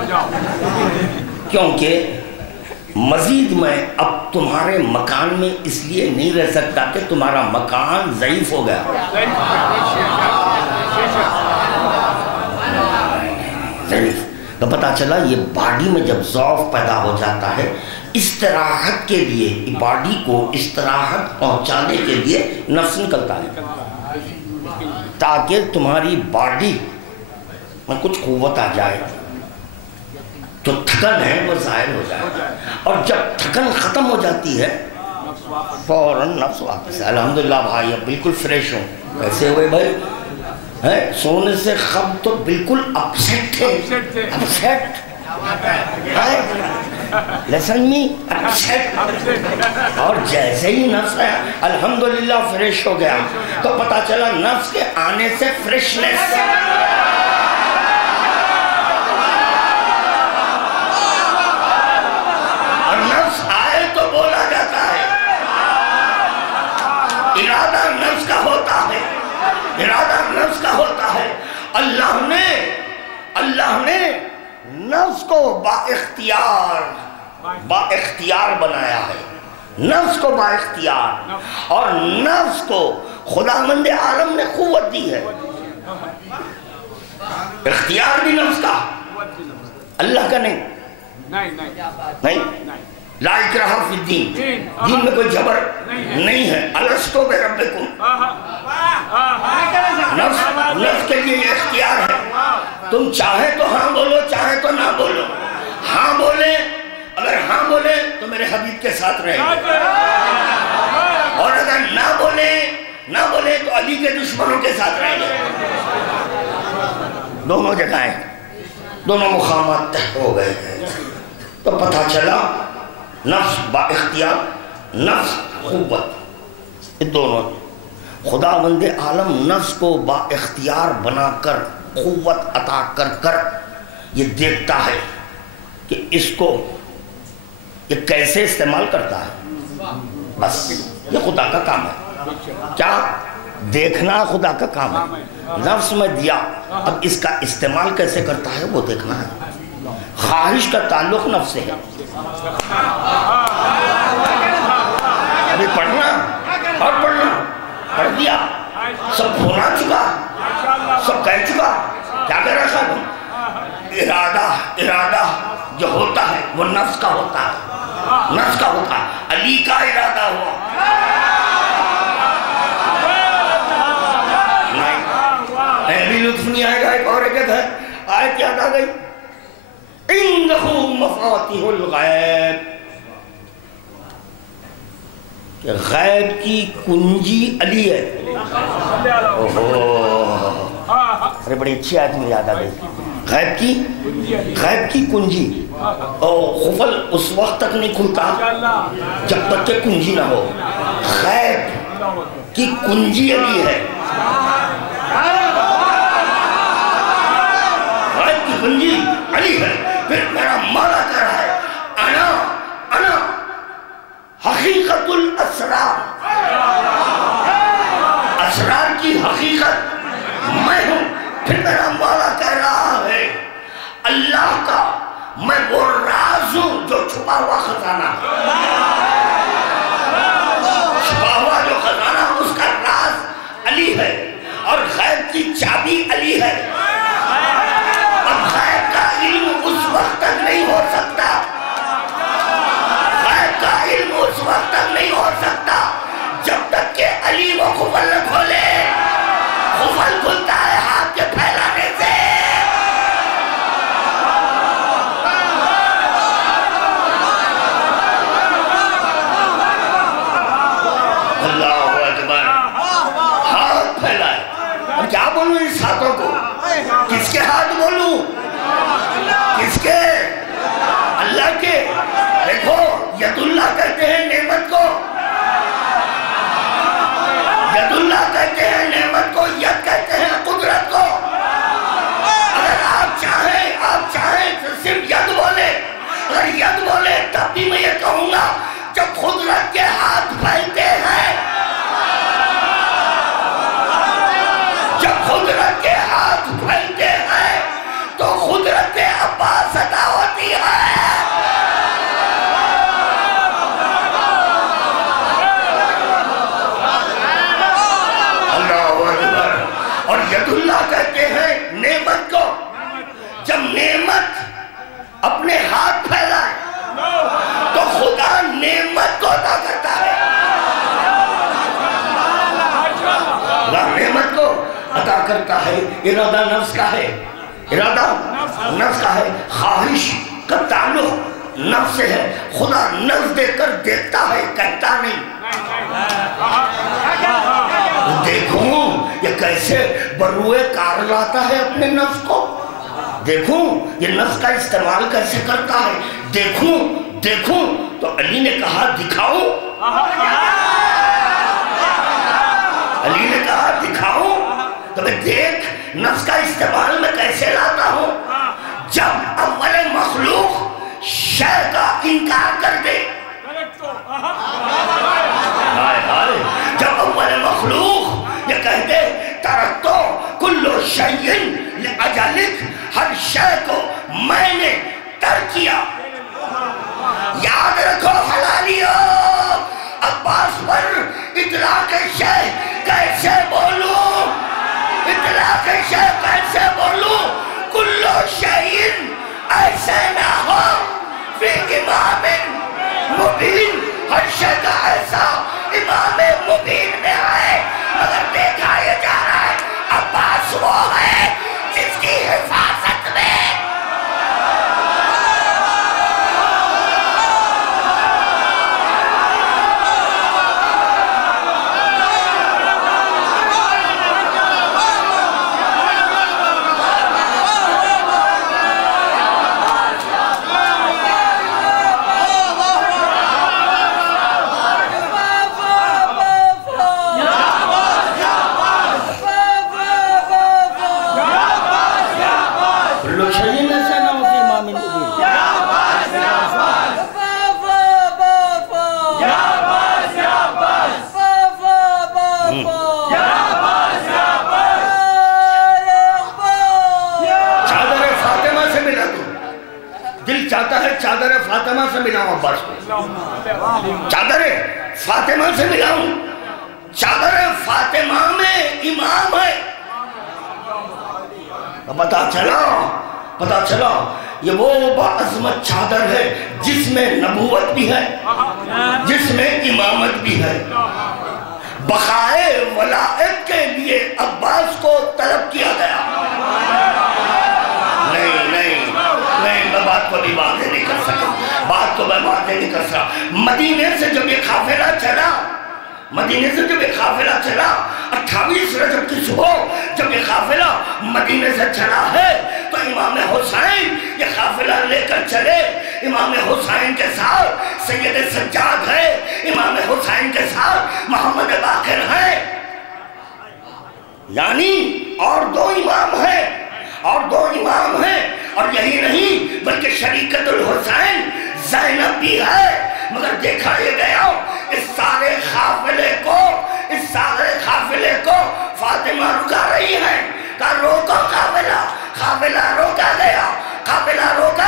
کیونکہ مزید میں اب تمہارے مکان میں اس لیے نہیں رہ سکتا کہ تمہارا مکان ضعیف ہو گیا، ضعیف۔ تو پتا چلا یہ باڈی میں جب ضعف پیدا ہو جاتا ہے، استراحت کے لیے، باڈی کو استراحت پہنچانے کے لیے نفس نکلتا ہے، تاکہ تمہاری باڈی میں کچھ قوت آ جائے، تو تھکن ہے وہ ظاہر ہو جائے، اور جب تھکن ختم ہو جاتی ہے فوراً نفس واپس۔ الحمدللہ بھائی اب بالکل فریش ہوں۔ کیسے ہوئے بھائی؟ سونے سے خب تو بالکل اپسیٹ تھے، اپسیٹ، لسن می اپسیٹ، اور جیسے ہی نفس آیا الحمدللہ فریش ہو گیا، تو پتا چلا نفس کے آنے سے فریشنس، اور نفس آئے تو بولا جاتا ہے، ارادہ نفس کا ہوتا ہے، ارادہ نفس کا ہوتا ہے۔ اللہ نے نفس کو با اختیار بنایا ہے، نفس کو با اختیار، اور نفس کو خداوند عالم نے قوت دی ہے۔ اختیار بھی نفس کا، اللہ کا نہیں۔ لا اکراہ فی الدین، دین میں کوئی جبر نہیں ہے۔ الستو بربکم، نفس کے لیے یہ اختیار ہے، تم چاہے تو ہاں بولو، چاہے تو نہ بولو۔ ہاں بولے، اگر ہاں بولے تو میرے حبیب کے ساتھ رہیں گے، اور اگر نہ بولے تو علی کے دشمنوں کے ساتھ رہیں گے۔ دونوں جگہیں، دونوں مقامات تحت ہو گئے ہیں۔ تو پتہ چلا نفس با اختیار، نفس قوت، یہ دونوں۔ خداوند عالم نفس کو با اختیار بنا کر، قوت عطا کر کر یہ دیکھتا ہے کہ اس کو یہ کیسے استعمال کرتا ہے، بس یہ خدا کا کام ہے۔ کیا دیکھنا خدا کا کام ہے۔ نفس میں دیا، اب اس کا استعمال کیسے کرتا ہے وہ دیکھنا ہے۔ خواہش کا تعلق نفس سے ہے۔ ابھی پڑھنا اور پڑھ دیا، سب ہونا چکا، سب کہہ چکا، کیا کہہ رہا صاحب؟ ارادہ جو ہوتا ہے وہ نفس کا ہوتا ہے، نفس کا ہوتا ہے۔ علی کا ارادہ ہوا، ابھی لطف نہیں آئے گا۔ ایک اور ایک ہے، آیت یاد آ گئی، اِنَّهُ مَفَاتِحُ الْغَیْبِ، کہ غیب کی کنجی علی ہے۔ ارے بڑی اچھی آیت میں یاد آ گئی۔ غیب کی کنجی، اور قفل اس وقت تک نہیں کھلتا جب تک کہ کنجی نہ ہو۔ غیب کی کنجی علی ہے، غیب کی کنجی علی ہے۔ پھر میرا مولا کہہ رہا ہے انا حقیقت الاسرار، اسرار کی حقیقت میں ہوں۔ پھر میرا مولا کہہ رہا ہے اللہ کا میں وہ راز ہوں جو چھپا ہوا خزانہ، چھپا ہوا جو خزانہ اس کا راز علی ہے، اور غیب کی چابی علی ہے۔ اب غیب کا علم اس وقت تک نہیں ہو سکتا، غیب کا علم اس وقت تک نہیں ہو سکتا جب تک کہ علی وہ قفل نہ کھولے۔ قفل کھلتا ہے ہاتھ کے پھیلانے سے۔ اللہ اکبر، ہاتھ پھیلائے۔ اور کیا بولوں اس ہاتھوں کو؟ کس کے ہاتھ بولوں؟ کس کے؟ اللہ کے۔ دیکھو ید اللہ کہتے ہیں نعمت کو، ید اللہ کہتے ہیں نعمت کو، ید کہتے ہیں قدرت کو۔ اگر آپ چاہیں تو صرف ید بولے، اگر ید بولے تب بھی میں یہ کہوں گا جب قدرت کے ہاتھ پھیلتے ہیں، جب قدرت کے ہاتھ پھیلتے ہیں تو قدرت عباس عطا ہوتی ہے۔ اور ید اللہ کہتے ہیں نعمت کو۔ جب نعمت اپنے ہاتھ پھیلائے تو خدا نعمت کو عطا کرتا ہے، خدا نعمت کو عطا کرتا ہے۔ ارادہ نفس کا ہے، ارادہ نفس کا ہے، خواہش کا تعلق نفس سے ہے۔ خدا نفس دے کر دیکھتا ہے، کہتا نہیں۔ دیکھوں یہ کیسے بروئے کار لاتا ہے اپنے نفس کو، دیکھوں یہ نفس کا استعمال کیسے کرتا ہے، دیکھوں تو علی نے کہا دکھاؤں، علی نے کہا دکھاؤں تو میں دیکھ نفس کا استعمال میں کیسے لاتا ہوں۔ جب اول مخلوق شے کا انکار کر دے، جب اول مخلوق یہ کہہ دے ترکتو کل شیء لأجلک، ہر شے کو میں نے ترک کیا۔ یاد رکھو حلالیو، عباس پر اطلاق شے کیسے بولوں، اطلاق شے کیسے بولوں؟ کل شیء ایسے نہ ہو فی امام مبین، ہر شے کا ایسا امام مبین میں آئے، مگر دیکھا یہ جا رہا ہے عباس وہ ہے جس کی حفاظت میں چادر فاطمہ سے ملاؤں عباس کو، چادر فاطمہ سے ملاؤں۔ چادر فاطمہ میں امام ہے۔ پتا چلا یہ وہ باعظمت چادر ہے جس میں نبوت بھی ہے، جس میں امامت بھی ہے۔ بقائے ولایت کے لیے عباس کو طلب کیا گیا۔ میں بات کو بھی واضح نہیں کر سکا، بات کو میں واضح نہیں کر سکا۔ مدینے سے جب یہ قافلہ چلا 28 رجب کی صبح جب یہ قافلہ مدینے سے چلا ہے تو امام حسین یہ قافلہ لے کر چلے. امام حسین کے ساتھ سید سجاد ہے, امام حسین کے ساتھ محمد باقر ہے, یعنی اور دو امام ہیں, اور دو امام ہیں. اور یہی نہیں بلکہ شریکت الحسین زینب بھی ہے. مگر دیکھا یہ گیا اس سارے قافلے کو فاطمہ رکا رہی ہے. کہا روکو قافلہ, قافلہ روکا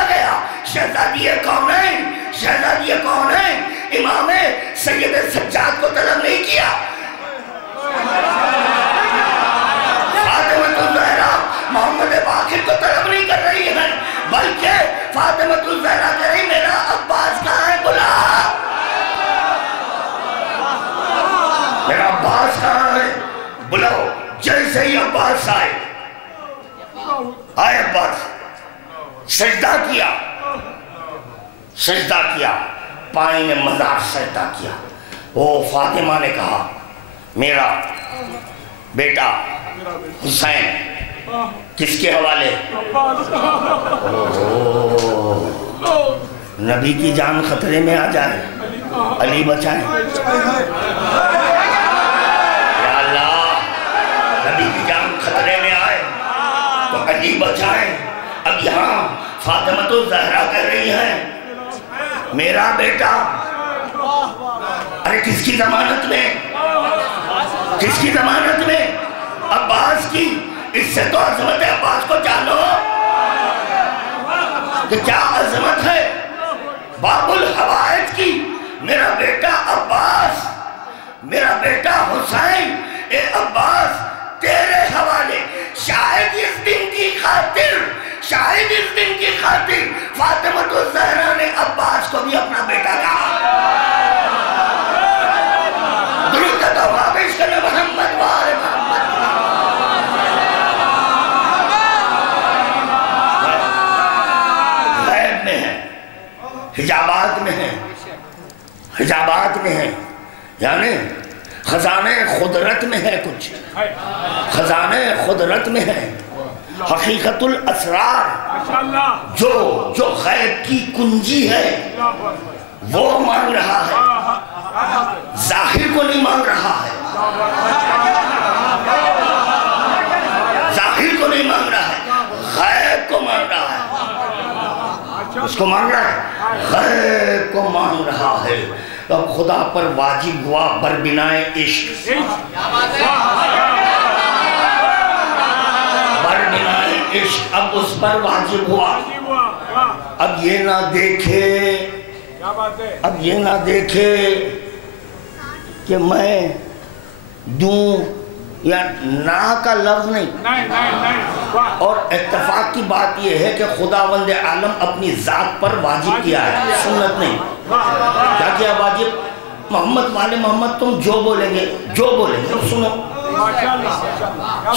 گیا. شہزادی کونین امام سید سجاد کو طلب نہیں کیا. فاطمہ الزہرا محمد باقر کو طلب نہیں کر رہی ہے, بلکہ فاطمہ الزہرا کہہ رہی میرا عباس کہاں ہے, بلا میرا عباس کہاں ہے, بلاؤ. جیسے ہی عباس آئے عباس سجدہ کیا, پائیں نے مزار سجدہ کیا. فاطمہ نے کہا میرا بیٹا حسین کس کے حوالے؟ نبی کی جان خطرے میں آ جائے, علی بچائیں. یا اللہ, نبی کی جان خطرے میں آئے تو علی بچائیں. اب یہاں فاطمہ الزہرا کہہ رہی ہیں میرا بیٹا, ارے کس کی ضمانت میں؟ عباس کی. اس سے تو عظمت عباس کو جانو کہ کیا عظمت ہے باب الحوائج کی. میرا بیٹا عباس, میرا بیٹا حسین, اے عباس تیرے حوالے. شاید اس دن کی خاطر فاطمہ الزہرا نے عباس کو بھی اپنا بیٹا کہا. درود کا تحفہ پیش کرنے محمد وآل محمد. غیب میں ہیں, حجابات میں ہیں, یعنی خزانے قدرت میں ہے, کچھ خزانے قدرت میں ہے. حقیقت الاسرار جو غیب کی کنجی ہے وہ مانگ رہا ہے, ظاہر کو نہیں مانگ رہا ہے, غیب کو مانگ رہا ہے. اس کو مانگ رہا ہے, غیب کو مانگ رہا ہے. اب خدا پر واجب ہوا بربنائے عشق, اب اس پر واجب ہوا. اب یہ نہ دیکھے کہ میں دوں یا نا کا لفظ نہیں. اور اتفاق کی بات یہ ہے کہ خداوند عالم اپنی ذات پر واجب کیا ہے, سنت نہیں. کیا کیا واجب؟ محمد والے محمد تم جو بولیں گے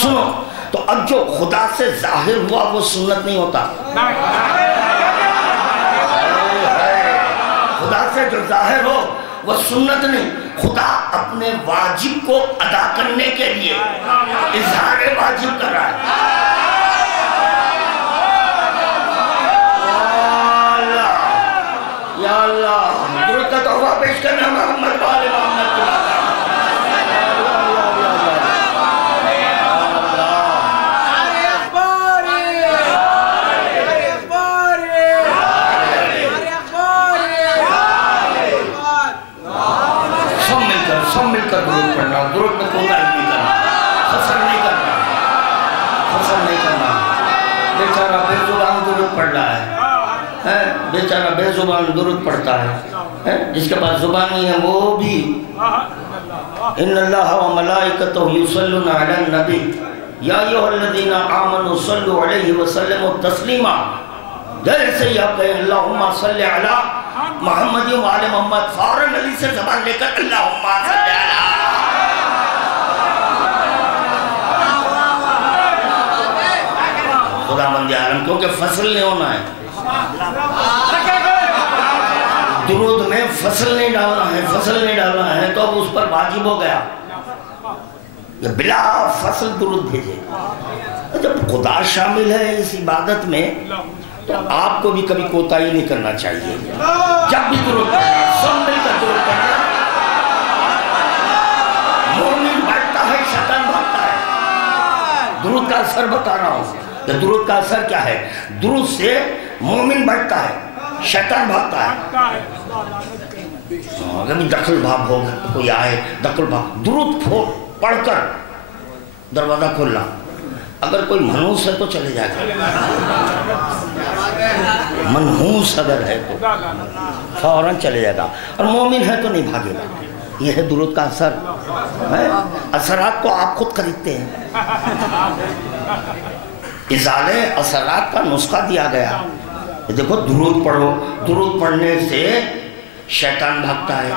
سنو. تو اب جو خدا سے ظاہر ہوا وہ سنت نہیں ہوتا. خدا سے جو ظاہر ہو وہ سنت نہیں. خدا اپنے واجب کو ادا کرنے کے لیے اظہار واجب کر رہا ہے. یا اللہ, درود کا تحفہ پیش کرنا محمد والے محمد. درود میں کوئی نہیں کرنا, خسر نہیں کرنا. بیچارہ بے زبان درود پڑھ رہا ہے, بیچارہ بے زبان درود پڑھتا ہے, جس کے پاس زبان نہیں ہے وہ بھی. ان اللہ و ملائکتہ یصلون علی النبی یا ایھا الذین آمنوا صلوا علیہ وسلموا تسلیما. جیسے ہی آپ کہیں اللہم صلی علی محمد و آل محمد, فوراً علی سے زبان لے کر اللہم صلی علی. خدا مند عالم, کیونکہ فصل نہیں ہونا ہے, درود میں فصل نہیں ڈالنا ہے, تو اب اس پر واجب ہو گیا بلا فصل درود بھیجے. جب خدا شامل ہے اس عبادت میں تو آپ کو بھی کبھی کوتاہی نہیں کرنا چاہیے. جب بھی درود پڑھنا سب مل کر درود پڑھنا. مومن بڑھتا ہے شیطان بھاگتا ہے. درود کا اثر بتا رہا ہوں کہ درود کا اثر کیا ہے. درود سے مومن بڑھتا ہے شیطان بھاگتا ہے. اگر دخل بھاگ ہو کوئی آئے دخل بھاگ درود پڑھ کر دروازہ کھولنا. اگر کوئی منحوس ہے تو چلے جائے گا. منحوس اگر ہے تو فوراً چلے جائے گا. اور مومن ہے تو نہیں بھاگے گا. یہ ہے درود کا اثر. اثرات کو آپ خود خریدتے ہیں. ازالے اثرات کا نسخہ دیا گیا. دیکھو درود پڑھو. درود پڑھنے سے شیطان بھاگتا ہے.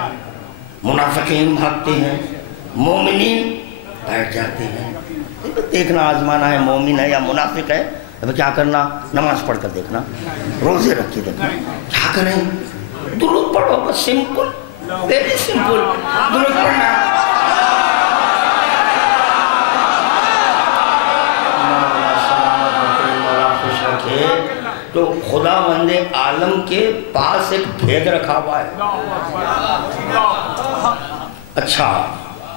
منافقین بھاگتے ہیں. مومنین بیٹھ جاتے ہیں. دیکھنا آزمانا ہے مومن ہے یا منافق ہے. اب کیا کرنا؟ نماز پڑھ کر دیکھنا. روزے رکھ کے دیکھنا. کیا کریں؟ درود پڑھو. بس سمپل ویری سمپل درود پڑھنا. تو خدا بند عالم کے پاس ایک بھید رکھا ہوا ہے. اچھا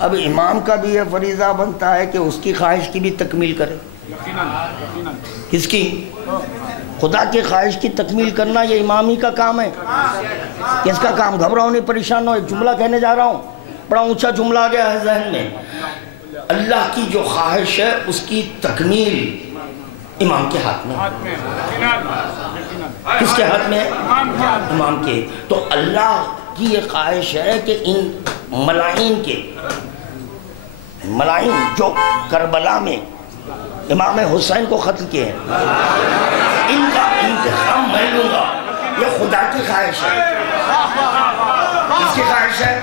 اب امام کا بھی یہ فریضہ بنتا ہے کہ اس کی خواہش کی بھی تکمیل کرے. کس کی؟ خدا کی خواہش کی تکمیل کرنا یہ امام ہی کا کام ہے. کس کا کام؟ گھبراؤ نہیں پریشان ہو. ایک جملہ کہنے جا رہا ہوں. بڑا اونچا جملہ آ گیا ہے ذہن میں. اللہ کی جو خواہش ہے اس کی تکمیل امام کے ہاتھ میں. کس کے ہاتھ میں؟ امام کے. تو اللہ کی یہ خواہش ہے کہ ان ملائن جو کربلا میں امام حسین کو قتل کیے ہیں ان کا انتقام میں لوں گا. یہ خدا کی خواہش ہے. کس کی خواہش ہے؟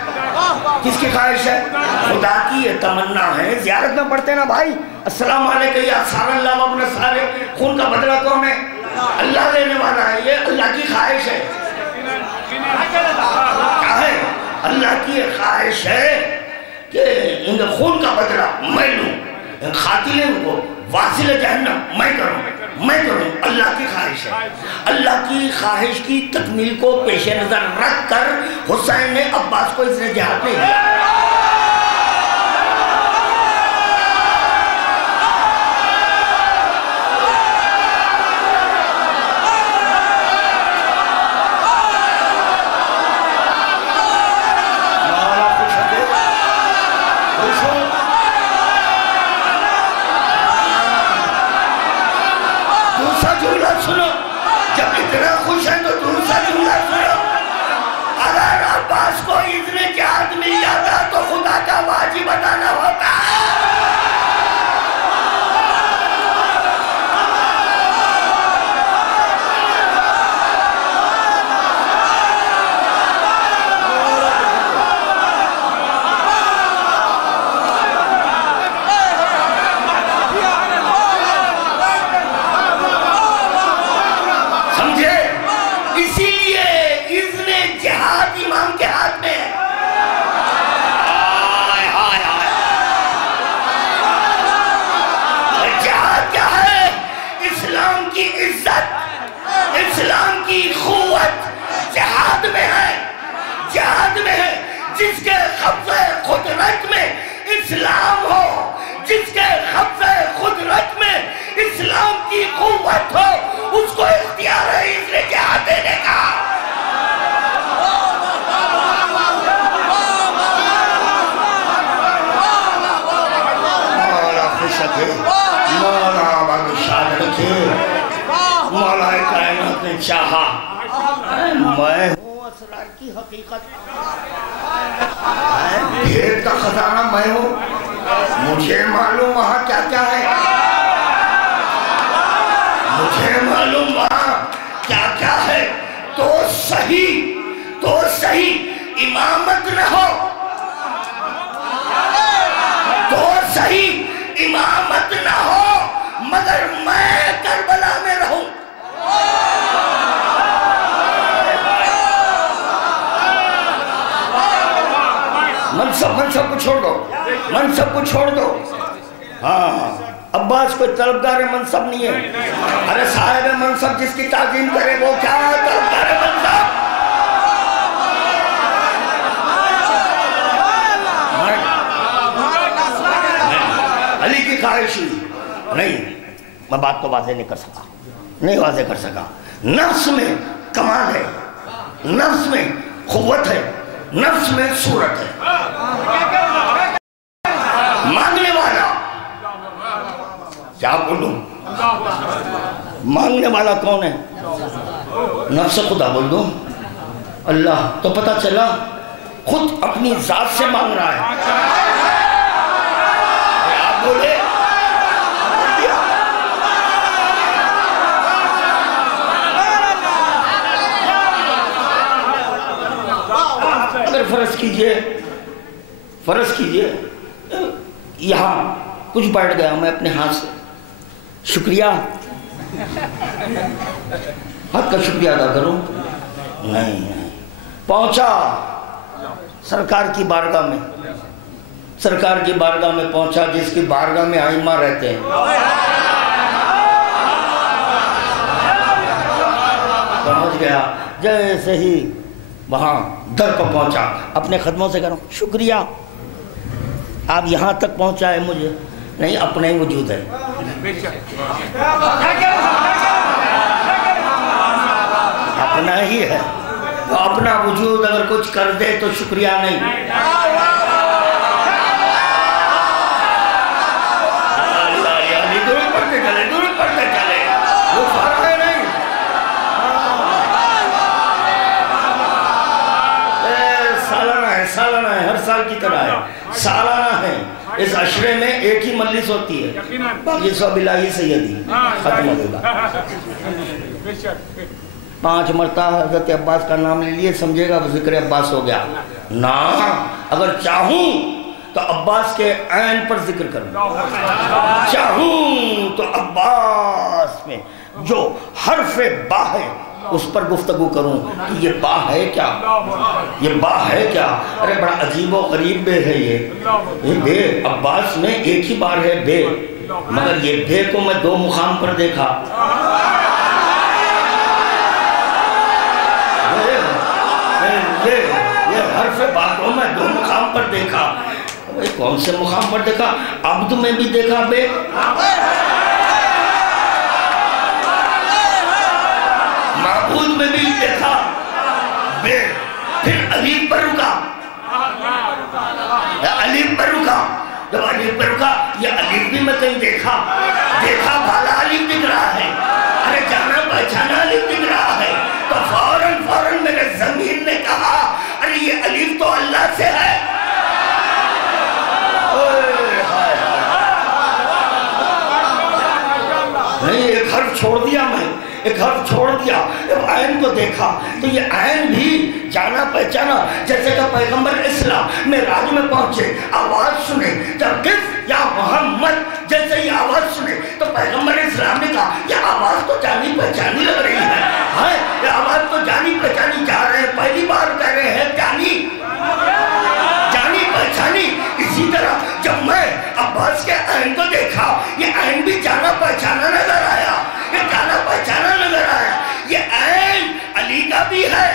کس کی خواہش ہے؟ خدا کی یہ تمنا ہے. زیارت میں پڑھتے ہیں نا بھائی السلام علیکم یا سار اللہ اپنے سارے خون کا بدلہ کون ہے؟ اللہ لینے والا ہے. یہ اللہ کی خواہش ہے. کیا ہے؟ اللہ کی یہ خواہش ہے کہ ان خون کا بدلہ میں لوں. ان قاتلین کو واصل جہنم میں کروں. اللہ کی خواہش ہے. اللہ کی خواہش کی تکمیل کو پیش نظر رکھ کر حسین نے عباس کو اذن جہاد نہیں دیا. سنو جب اتنا خوش ہے تو دوسرا جملہ سنو. اگر عباس کو اذن جہاد مل جاتا تو خدا کا واجب بتانا ہوتا. اسلام کی قوت جہاد میں ہے. جہاد میں ہے. جس کے قبضہ قدرت میں اسلام ہو, جس کے قبضہ قدرت میں اسلام کی قوت ہو, اس کو اختیار ہے اذن جہاد دینے کا. مولا خوش رکھے, مولا بادشاہ رکھے. مولا کائنات نے چاہا میں ہوں اسرار کی حقیقت, بھید کا خزانہ میں ہوں. مجھے معلوم وہاں کیا کیا ہے. مجھے معلوم وہاں کیا کیا ہے. تو صحیح امامت نہ ہو. تو صحیح امامت نہ ہو مگر میں کربلا میں رہوں. منصب کو چھوڑ دو. ہاں عباس کوئی طلبگار منصب نہیں ہے. ارے صاحب منصب جس کی تعظیم کرے وہ کیا ہے طلبگار منصب؟ علی کی خواہشی نہیں. میں بات کو واضح نہیں کر سکا, نہیں واضح کر سکا. نفس میں کمال ہے, نفس میں قوت ہے, نفس میں صورت ہے. مانگنے والا کیا بولوں, مانگنے والا کون ہے؟ نفس خدا بول دوں, اللہ. تو پتہ چلا خود اپنی ذات سے مانگ رہا ہے. آپ بولے اگر فرض کیجئے یہاں کچھ بیٹھ گیا میں اپنے ہاتھ سے, شکریہ حق کا شکریہ ادا کروں, نہیں پہنچا سرکار کی بارگاہ میں, سرکار کی بارگاہ میں پہنچا جس کی بارگاہ میں ائمہ رہتے ہیں. پہنچ گیا, جیسے ہی وہاں در پر پہنچا اپنے قدموں سے کروں شکریہ آپ یہاں تک پہنچائے مجھے, نہیں اپنا ہی وجود ہے. اپنا ہی ہے, تو اپنا وجود اگر کچھ کر دے تو شکریہ نہیں. دور پڑھتے چلے وہ فرق ہے نہیں. سالانہ ہے, ہر سال کی طرح ہے, سالانہ ہے. اس عشرے میں ایک ہی مجلس ہوتی ہے, باقی سب الہی سیدی ختم ہو گا. 5 مرتبہ حضرت عباس کا نام لے لیے, سمجھے گا وہ ذکر عباس ہو گیا. نا اگر چاہوں تو عباس کے عین پر ذکر کروں, چاہوں تو عباس میں جو حرف با ہے اس پر گفتگو کروں کہ یہ با ہے کیا, یہ با ہے کیا. ارے بڑا عجیب و غریب بے ہے یہ بے. عباس میں ایک ہی بار ہے بے, مگر یہ بے کو میں 2 مقام پر دیکھا. یہ حرف با کو میں 2 مقام پر دیکھا. کون سے مقام پر دیکھا؟ عبد میں بھی دیکھا بے, معبود میں بھی دیکھا بے, پھر علیف پر رکا, علیف پر رکا. جب علیف پر رکا یہ علیف بھی میں کہیں دیکھا بھالا علیف دکھ رہا ہے, ارے جانا پہچانا علیف دکھ رہا ہے. تو فوراً میرے ضمیر نے کہا ارے یہ علیف تو اللہ سے ہے. نہیں ایک حرف چھوڑ دیا, میں ایک حرف چھوڑ دیا. جب عین کو دیکھا تو یہ عین بھی جانا پہچانا. جیسے کہ پیغمبر اسلام معراج میں پہنچے, آواز سنے جب کس یا محمد, جیسے یہ آواز سنے تو پیغمبر اسلام نے کہا یہ آواز تو جانی پہچانی لگ رہی ہے, یہ آواز تو جانی پہچانی جا رہے ہیں, پہلی بار کہہ رہے ہیں جانی پہچانی. اسی طرح جب میں عباس کے عین کو دیکھا یہ عین بھی جانا پہچانا نظر آیا, یہ جانا پہچانا نظر آیا. یہ عین علی کا بھی ہے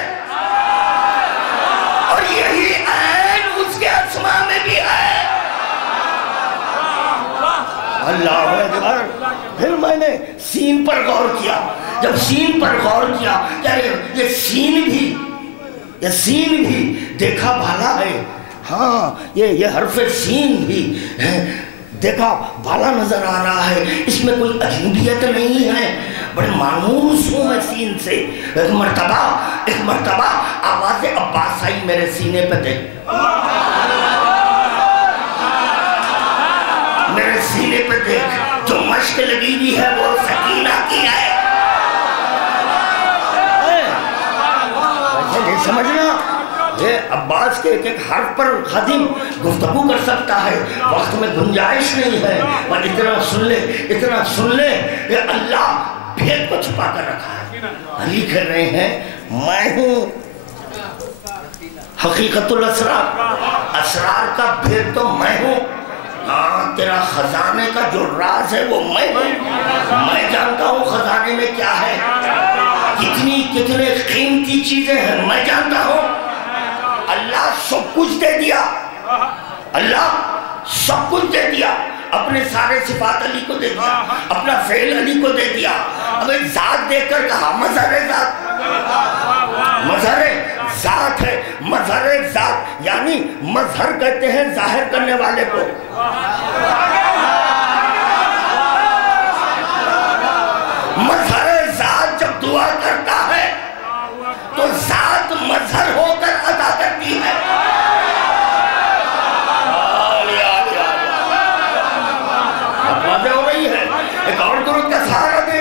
اور یہی عین اس کے اسماء میں بھی ہے. اللہ اکبر. پھر میں نے سین پر غور کیا, جب سین پر غور کیا یہ سین بھی دیکھا بھالا ہے. ہاں یہ حرف سین بھی دیکھا بھالا نظر آ رہا ہے, اس میں کوئی عجیبیت نہیں ہے. بڑے مانوس ہوں میں سین سے. ایک مرتبہ آواز عباس آئی میرے سینے پہ دیکھ, میرے سینے پہ دیکھ, جو مشق لگی ہوئی ہے وہ سکینہ کی ہے. نہیں سمجھنا, یہ عباس کے ایک حرف پر خادم گفتگو کر سکتا ہے, وقت میں گنجائش نہیں ہے. اور اتنا سن لے یہ اللہ بھید کو چھپا کر رکھا ہے. علی کہہ رہے ہیں میں ہوں حقیقت الاسرار, اسرار کا بھید تو میں ہوں. ہاں تیرا خزانے کا جو راز ہے وہ میں جانتا ہوں خزانے میں کیا ہے، کتنے قیمتی چیزیں ہیں میں جانتا ہوں۔ اللہ سب کچھ دے دیا، اللہ سب کچھ دے دیا، اپنے سارے صفات علی کو دے دیا، اپنا فعل علی کو دے دیا، اب ایک ذات دے کر کہا مظہر ذات، مظہر ذات ہے، مظہر ذات یعنی مظہر کہتے ہیں ظاہر کرنے والے کو۔ مظہر ذات جب دعا کرتا ہے تو ذات مظہر ہو کر ادا کرتی ہے۔ ہو رہی ہے ایک اور درود کا سہارا دے۔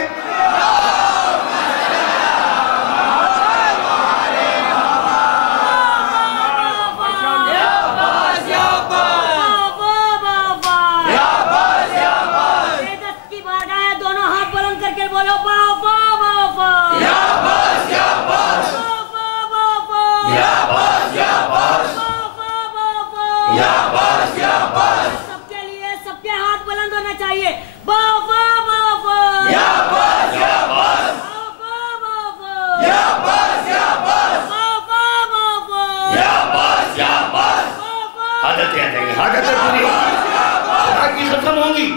حاجتیں پوری خدا کی ختم ہوں گی،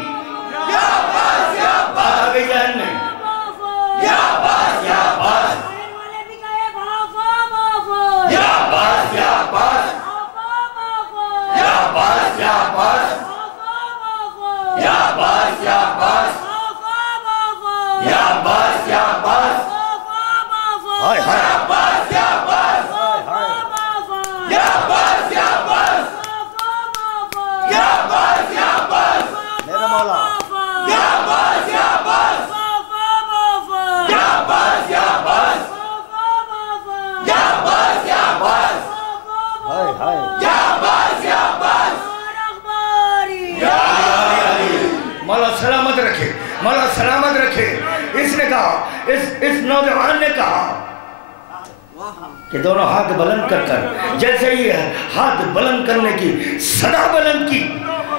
بات آ گئی ذہن میں۔ یا باس یا باس یا باس یا باس یا باس یا باس یا باس یا باس یا باس یا باس ہائے ہائے مولا سلامت رکھے۔ اس نے کہا، اس نوجوان نے کہا کہ دونوں ہاتھ بلند کر کر، جیسے ہی ہاتھ بلند کرنے کی صدا بلند کی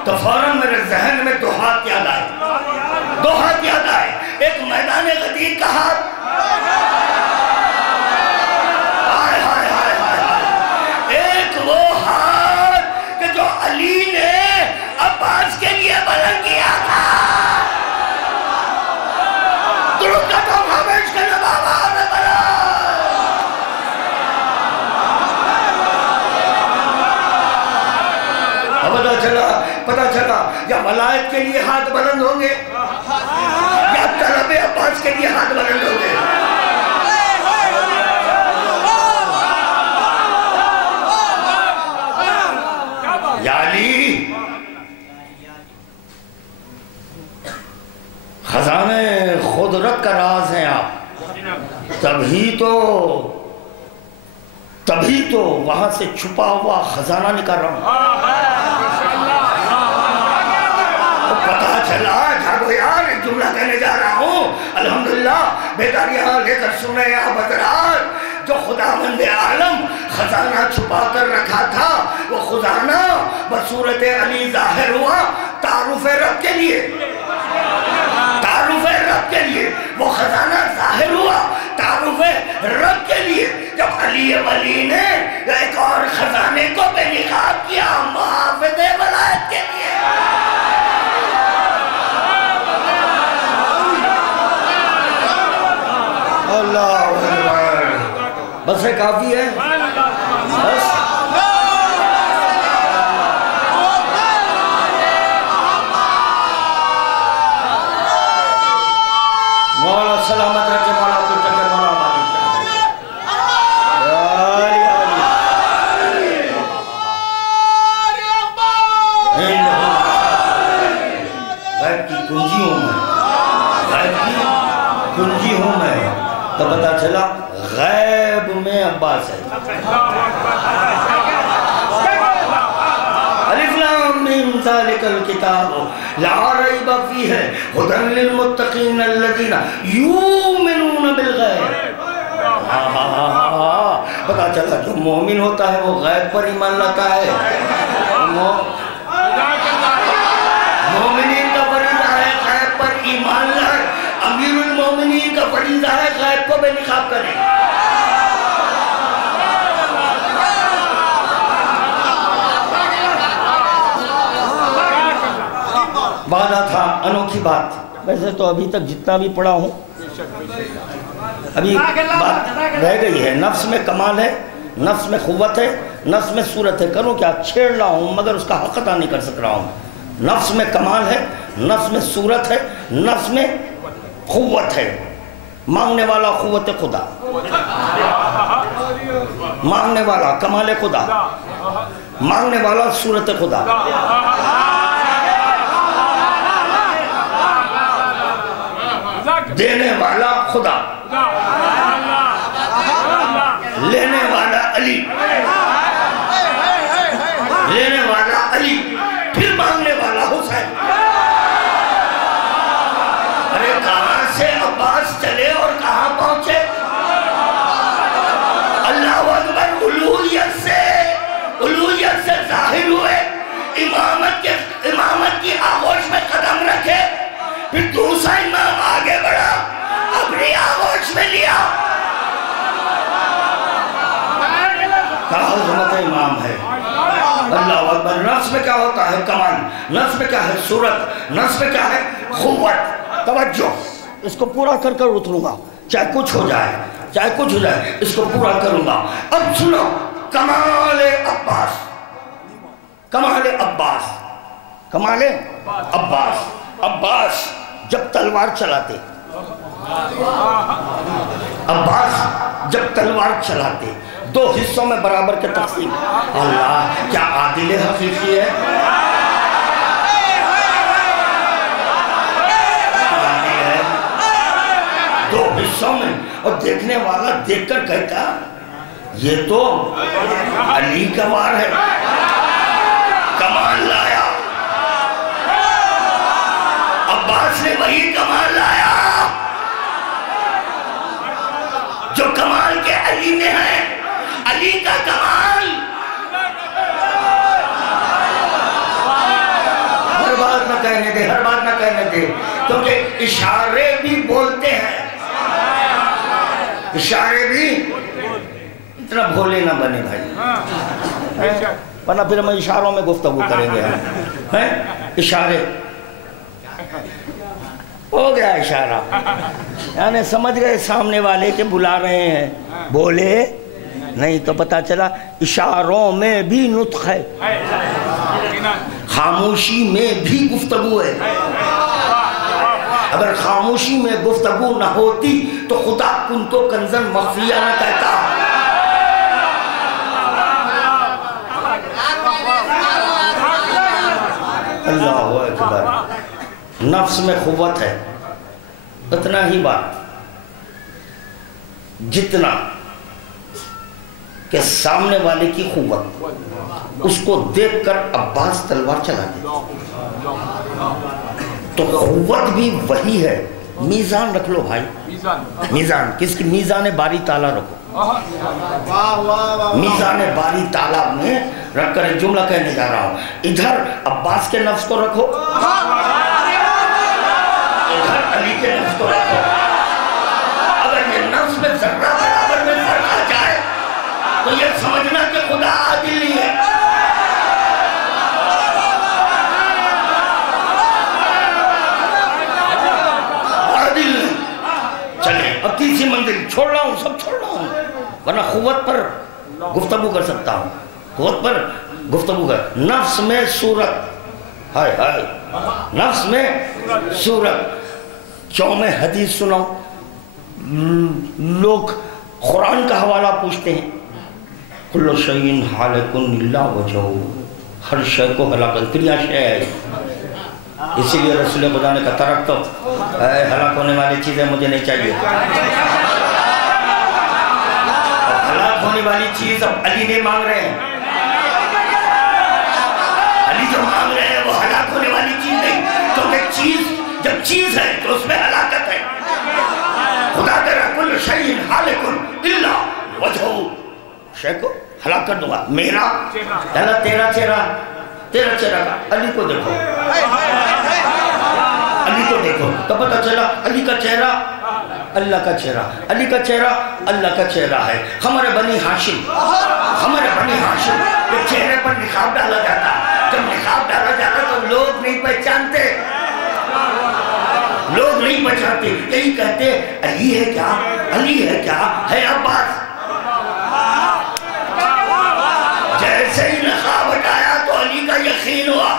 تو فوراً میرے ذہن میں دو ہاتھ یاد آئے، ایک میدان غدیر کا ہاتھ، ایک وہ ہاتھ کہ جو علی نے عباس کے لیے بلند کیا تھا۔ درود کا تحفہ پیش کرنا بابا میں بلا۔ پتا چلا یا ولایت کے لیے ہاتھ بلند ہوں گے یا طلب عباس کے لیے ہاتھ بلند ہوں گے۔ یا علی، خزانے قدرت کا راز ہیں آپ، تبھی تو وہاں سے چھپا ہوا خزانہ نکال رہا ہوں۔ پتا چلا، جھاگو یار ایک جملہ کہنے جا رہا ہوں، الحمدللہ بیداریاں لے کر سنے یا حضرات، جو خداوند عالم خزانہ چھپا کر رکھا تھا وہ خزانہ بصورت علی ظاہر ہوا تعارف رب کے لیے، تعارف رب کے لیے وہ خزانہ ظاہر ہوا تعارف رب کے لیے، جب علی ولی نے ایک اور خزانے کو بے نقاب کیا محافظ ولایت کے لیے۔ اللہ اکبر، بس یہ کافی ہے، بس مولا سلامت رکھے، مولا عبد الجبار، مولا مالک غیب کی کنجی ہوں میں، تو پتا چلا غیب میں عباس ہے۔ الف لام میم ذالک الکتاب لا ریب فیہ ھدی للمتقین الذین یؤمنون بالغیب۔ پتا چلا جو مومن ہوتا ہے وہ غیب پر ایمان لاتا ہے۔ کو بے نقاب کریں. وعدہ تھا انوکھی بات. ویسے تو ابھی تک جتنا بھی پڑھا ہوں ابھی بات رہ گئی ہے. نفس میں کمال ہے, نفس میں قوت ہے, نفس میں صورت ہے. کروں کیا, چھیڑ رہا ہوں مگر اس کا حق ادا نہیں کر سک رہا ہوں. نفس میں کمال ہے, نفس میں صورت ہے, نفس میں قوت ہے. مانگنے والا قوت خدا, مانگنے والا کمال خدا, مانگنے والا صورت خدا. دینے والا خدا, لینے والا علی, لینے والا علی, پھر مانگنے والا حسین. ارے کہاں سے عباس چلے اور کہاں پہنچے؟ اللہ اکبر. الوہیت سے ظاہر ہوئے, امامت کی آغوش میں قدم رکھے, پھر دوسرا امام آگے بڑھا, اپنی آغوش میں لیا. کہا عظمت امام ہے. اللہ اکبر. نفس میں کیا ہوتا ہے کمال, نفس میں کیا ہے صورت, نفس میں کیا ہے قوت. توجہ, اس کو پورا کر کر اتروں گا, چاہے کچھ ہو جائے, چاہے کچھ ہو جائے, اس کو پورا کروں گا. اب سنو, کمال عباس, کمال عباس, کمال عباس. عباس جب تلوار چلاتے, عباس جب تلوار چلاتے, دو حصوں میں برابر کے تقسیم. اللہ کیا عادل حقیقی ہے, دو حصوں میں. اور دیکھنے والا دیکھ کر کہتا یہ تو علی کا وار ہے, کمال لایا. عباس نے وہی کمال لایا جو کمال کے علی میں ہے. علی کا کمال ہر بات نہ کہنے دے, ہر بات نہ کہنے دے, کیونکہ اشارے بھی بولتے ہیں, اشارے بھی. اتنا بھولے نہ بنے بھائی, ورنہ پھر ہم اشاروں میں گفتگو کریں گے. اشارے ہو گیا, اشارہ یعنی سمجھ گئے سامنے والے کہ بلا رہے ہیں, بولے نہیں تو پتا چلا اشاروں میں بھی نطق ہے, خاموشی میں بھی گفتگو ہے. اگر خاموشی میں گفتگو نہ ہوتی تو خدا کن کو کنزن مخفیہ نہ کہتا. اللہ اکبر. نفس میں قوت ہے, اتنا ہی بات جتنا کہ سامنے والے کی قوت, اس کو دیکھ کر عباس تلوار چلا دے تو قوت بھی وہی ہے. میزان رکھ لو بھائی, میزان کس کی؟ میزان باری تعالیٰ رکھو. میزان باری تعالیٰ میں رکھ کر ایک جملہ کہنے جا رہا ہوں. ادھر عباس کے نفس کو رکھو, ادھر علی کے نفس کو رکھو. اگر یہ نفس میں ذرہ برابر میں فرق آ جائے تو یہ سمجھنا کہ خدا عادل نہیں ہے. عادل نہیں. چلیں اب تیسری منزل چھوڑ رہا ہوں, سب چھوڑ رہا ہوں, ورنہ قوت پر گفتگو کر سکتا ہوں, قوت پر گفتگو کر. نفس میں صورت, ہائے ہائے, نفس میں صورت. کیوں میں حدیث سناؤں؟ لوگ قرآن کا حوالہ پوچھتے ہیں, کل شیء ہالک الا وجہہ, ہر شے کو ہلاک, کریا شے ہے. اسی لیے رسول خدا نے کہا ترکت, ہلاک ہونے والی چیزیں مجھے نہیں چاہیے. ہلاک ہونے والی چیز اب علی نے مانگ رہے ہیں, علی جو مانگ رہے ہیں وہ ہلاک ہونے والی چیز نہیں, کیونکہ چیز جب چیز ہے تو اس میں ہلاکت ہے. خدا کہہ رہا کل شیء ہالک الا وجہہ, شے کو ہلاک کر دوں گا. میرا اللہ تیرا چہرہ, تیرا چہرہ کا علی کو دیکھو, علی کو دیکھو تو پتہ چلا علی کا چہرہ اللہ کا چہرہ، علی کا چہرہ اللہ کا چہرہ ہے. ہمارے بنی ہاشم کے چہرے پر نقاب ڈالا جاتا. جب نقاب ڈالا جاتا تو لوگ نہیں پہچانتے، یہی کہتے علی ہے کیا، علی ہے کیا، ہے عباس. جیسے ہی نقاب ہٹایا تو علی کا یقین ہوا.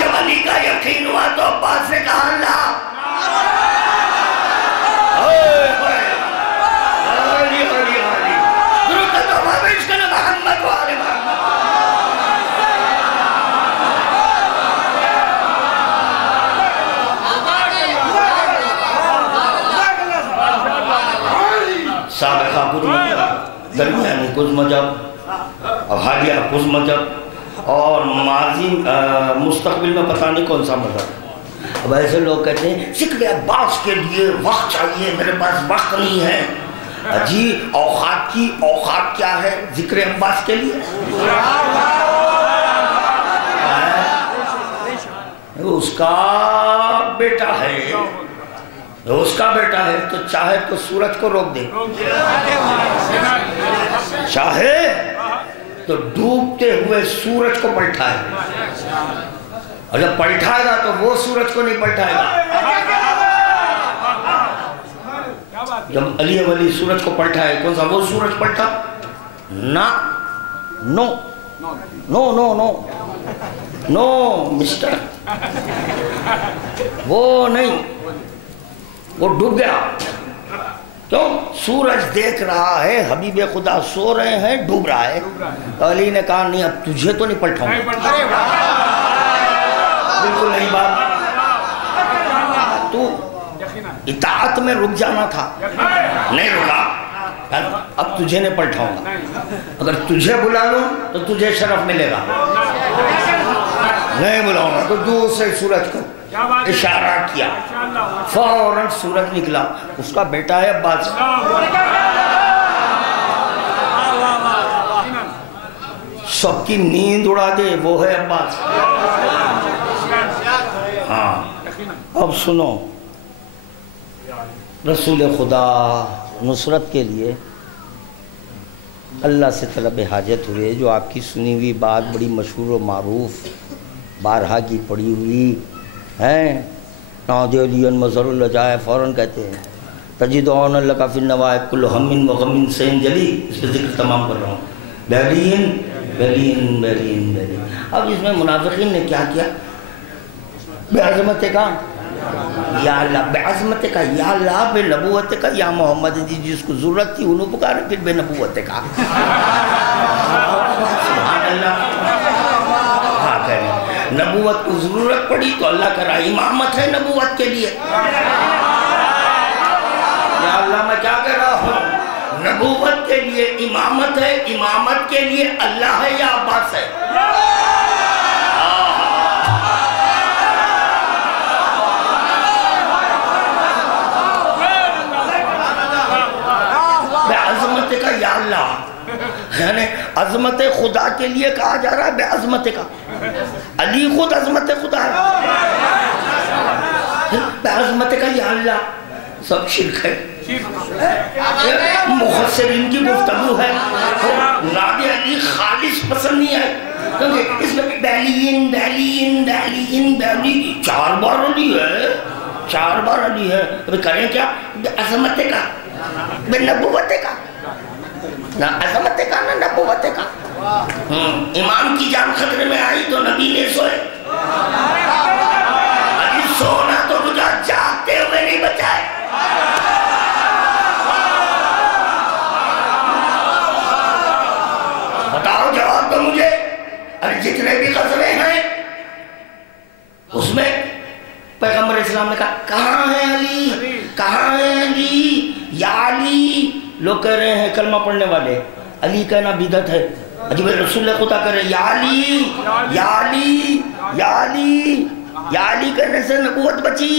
جب علی کا یقین ہوا تو عباس نے کہا اللہ سابقہ کچھ مذہب، درمیانی کچھ مذہب، اب حالیہ کچھ مذہب، اور ماضی مستقبل میں پتہ نہیں کون سا مذہب. اب ایسے لوگ کہتے ہیں ذکر عباس کے لیے وقت چاہیے، میرے پاس وقت نہیں ہے. جی اوقات کیا ہے ذکر عباس کے لیے؟ اس کا بیٹا ہے تو چاہے تو سورج کو روک دے، چاہے تو ڈوبتے ہوئے سورج کو پلٹائے، اور جب پلٹائے گا تو وہ سورج کو نہیں پلٹائے گا. جب علی ولی سورج کو پلٹائے، کون سا وہ سورج پلٹا؟ نو مسٹر، وہ نہیں، وہ ڈوب گیا. کیوں؟ سورج دیکھ رہا ہے حبیب خدا سو رہے ہیں، ڈوب رہا ہے. علی نے کہا نہیں، اب تجھے تو نہیں پلٹاؤں گا. بالکل نہیں بات، تو اطاعت میں رک جانا تھا، نہیں رکا، اب تجھے نہیں پلٹاؤں گا. اگر تجھے بلا لوں تو تجھے شرف ملے گا، نہیں بلاؤں گا. تو دوسرے سورج کو اشارہ کیا، فوراً سورج نکلا. اس کا بیٹا ہے عباس. سب کی نیند اڑا دے، وہ ہے عباس. ہاں اب سنو، رسول خدا نصرت کے لیے اللہ سے طلب حاجت ہوئے. جو آپ کی سنی ہوئی بات بڑی مشہور و معروف، بارہا کی پڑھی ہوئی ہیں، نادی علی مظہر الجائے، فوراً کہتے ہیں تجدون لک فی النوائب کل ہم و غم سین جلی. اس پہ ذکر تمام کر رہا ہوں. بہلین. اب اس میں منافقین نے کیا کیا؟ بے عظمت کا یا اللہ، بے عظمت کا یا اللہ، بے نبوت کا یا محمد. جس کو ضرورت تھی انہوں پکارے، پھر بے نبوت کا. سبحان اللہ. ہاں کہنے نبوت کو ضرورت پڑی تو اللہ کرا امامت ہے نبوت کے لیے. یا اللہ میں کیا کر رہا ہوں؟ نبوت کے لیے امامت ہے، امامت کے لیے اللہ ہے یا عباس ہے؟ بے عظمت کا یا اللہ، یعنی عظمت خدا کے لیے کہا جا رہا ہے بے عظمت کا. علی خود عظمت خدا ہے. بے عظمت کا یا اللہ، سب شرک ہے. مخصرین کی گفتگو ہے. نادی علی خالص پسند نہیں ہے، کیونکہ اس میں بیلین 4 بار علی ہے، 4 بار علی ہے. ابھی کریں کیا؟ بے عظمت کا، بے نبوت کا. نہ عظمت کا نہ نبوت کا. امام کی جان خطرے میں آئی تو نبی نے سوئے. ابھی سونا تو رجا جاگتے ہوئے نہیں بچائے. بتاؤ جواب دو مجھے. ارے جتنے بھی غزلیں ہیں اس میں پیغمبر اسلام نے کہا کہاں ہے علی، کہاں ہے علی، یا علی. لوگ کہہ رہے ہیں کلمہ پڑھنے والے علی کہنا بدعت ہے. عجیب رسول اللہ خدا کہہ رہے یا علی یا علی یا علی. یا علی کہنے سے نبوت بچی.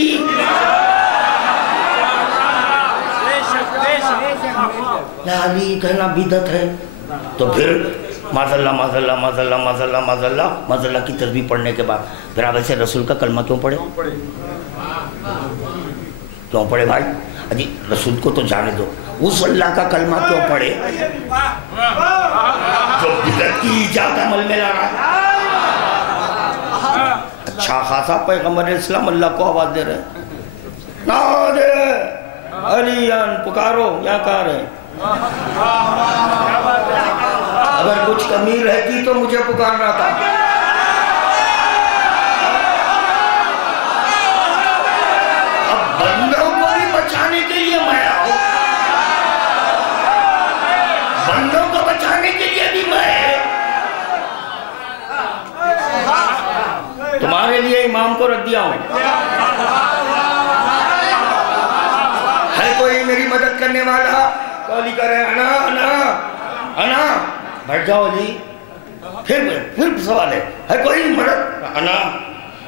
یا علی کہنا بدعت ہے. تو پھر معاذ اللہ کی تسبیح پڑھنے کے بعد پھر آپ ایسے رسول کا کلمہ کیوں پڑھے؟ کیوں پڑھے بھائی؟ جی رسول کو تو جانے دو، اس اللہ کا کلمہ کیوں پڑھے جو بدعت کی ایجاد عمل میں لا رہا ہے؟ اچھا خاصا پیغمبر اسلام اللہ کو آواز دے رہے ہیں، نادے علیان پکارو، یا کہا رہے ہیں اگر کچھ کمی رہتی تو مجھے پکارنا تھا۔ اب بندوں کو بھی بچانے کے لیے میں آؤں، بندوں کو بچانے کے لیے بھی میں، تمہارے لیے امام کو رکھ دیا ہوں، ہے کوئی میری مدد کرنے والا؟ تو علی کہہ رہے ہیں انا بیٹھ جاؤ علی، پھر سوال ہے کوئی مدد؟ انا،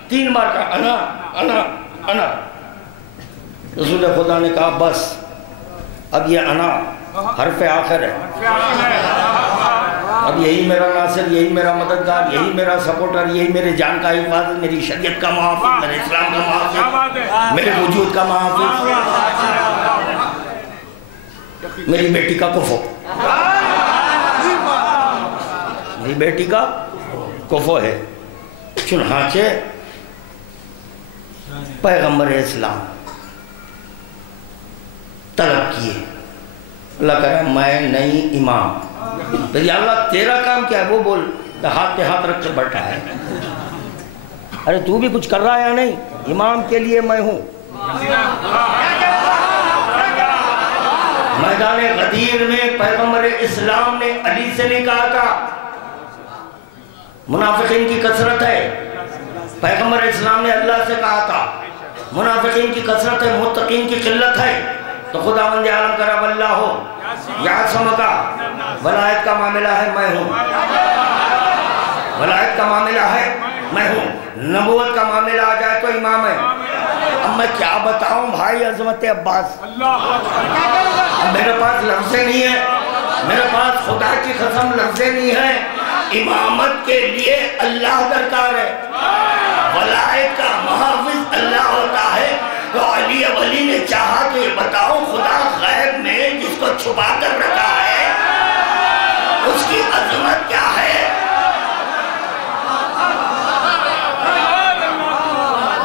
3 بار کہا انا۔ رسول خدا نے کہا بس اب یہ انا حرف آخر ہے، اب یہی میرا ناصر، یہی میرا مددگار، یہی میرا سپورٹر، یہی میرے جان کا حفاظت، میری شریعت کا محافظ، میرے اسلام کا محافظ، میرے وجود کا محافظ، میری بیٹی کا کفو، میری بیٹی کا کفو ہے۔ چنانچہ پیغمبر اسلام طلب کیے، اللہ کہہ رہا ہے میں نہیں امام، یا اللہ تیرا کام کیا ہے وہ بول، ہاتھ پہ ہاتھ رکھ کے بیٹھا ہے، ارے تو بھی کچھ کر رہا ہے یا نہیں؟ امام کے لیے میں ہوں۔ میدان غدیر میں پیغمبر اسلام نے علی سے نہیں کہا تھا منافقین کی کثرت ہے، پیغمبر اسلام نے اللہ سے کہا تھا منافقین کی کثرت ہے، متقین کی قلت ہے، تو خداوند عالم کرا واللہ یعصمک، ولایت کا معاملہ ہے میں ہوں، ولایت کا معاملہ ہے میں ہوں، نبوت کا معاملہ آ جائے تو امام ہے۔ اب میں کیا بتاؤں بھائی عظمت عباس، میرے پاس لفظیں نہیں ہیں، میرے پاس خدا کی قسم لفظیں نہیں ہیں، امامت کے لیے اللہ درکار ہے، ولایت کا محافظ اللہ ہوتا ہے۔ تو علی ولی نے چاہا کہ بتاؤ خدا غیب میں جس کو چھپا کر رکھا ہے اس کی عظمت کیا ہے؟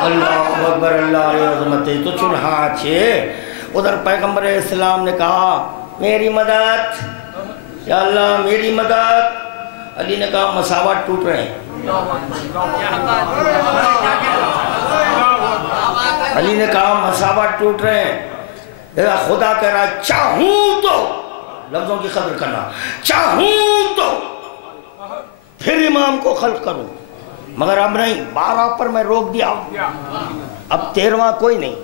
اللہ اکبر، اللہ علیہ عظمت ہے۔ تو چنانچہ ادھر پیغمبر اسلام نے کہا میری مدد، یا اللہ میری مدد۔ علی نے کہا مساوات ٹوٹ رہے ہیں، علی نے کہا مساوات ٹوٹ رہے ہیں، خدا کہہ رہا چاہوں تو، لفظوں کی قدر کرنا، چاہوں تو پھر امام کو خلق کروں، مگر اب نہیں، 12 پر میں روک دیا، اب 13واں کوئی نہیں،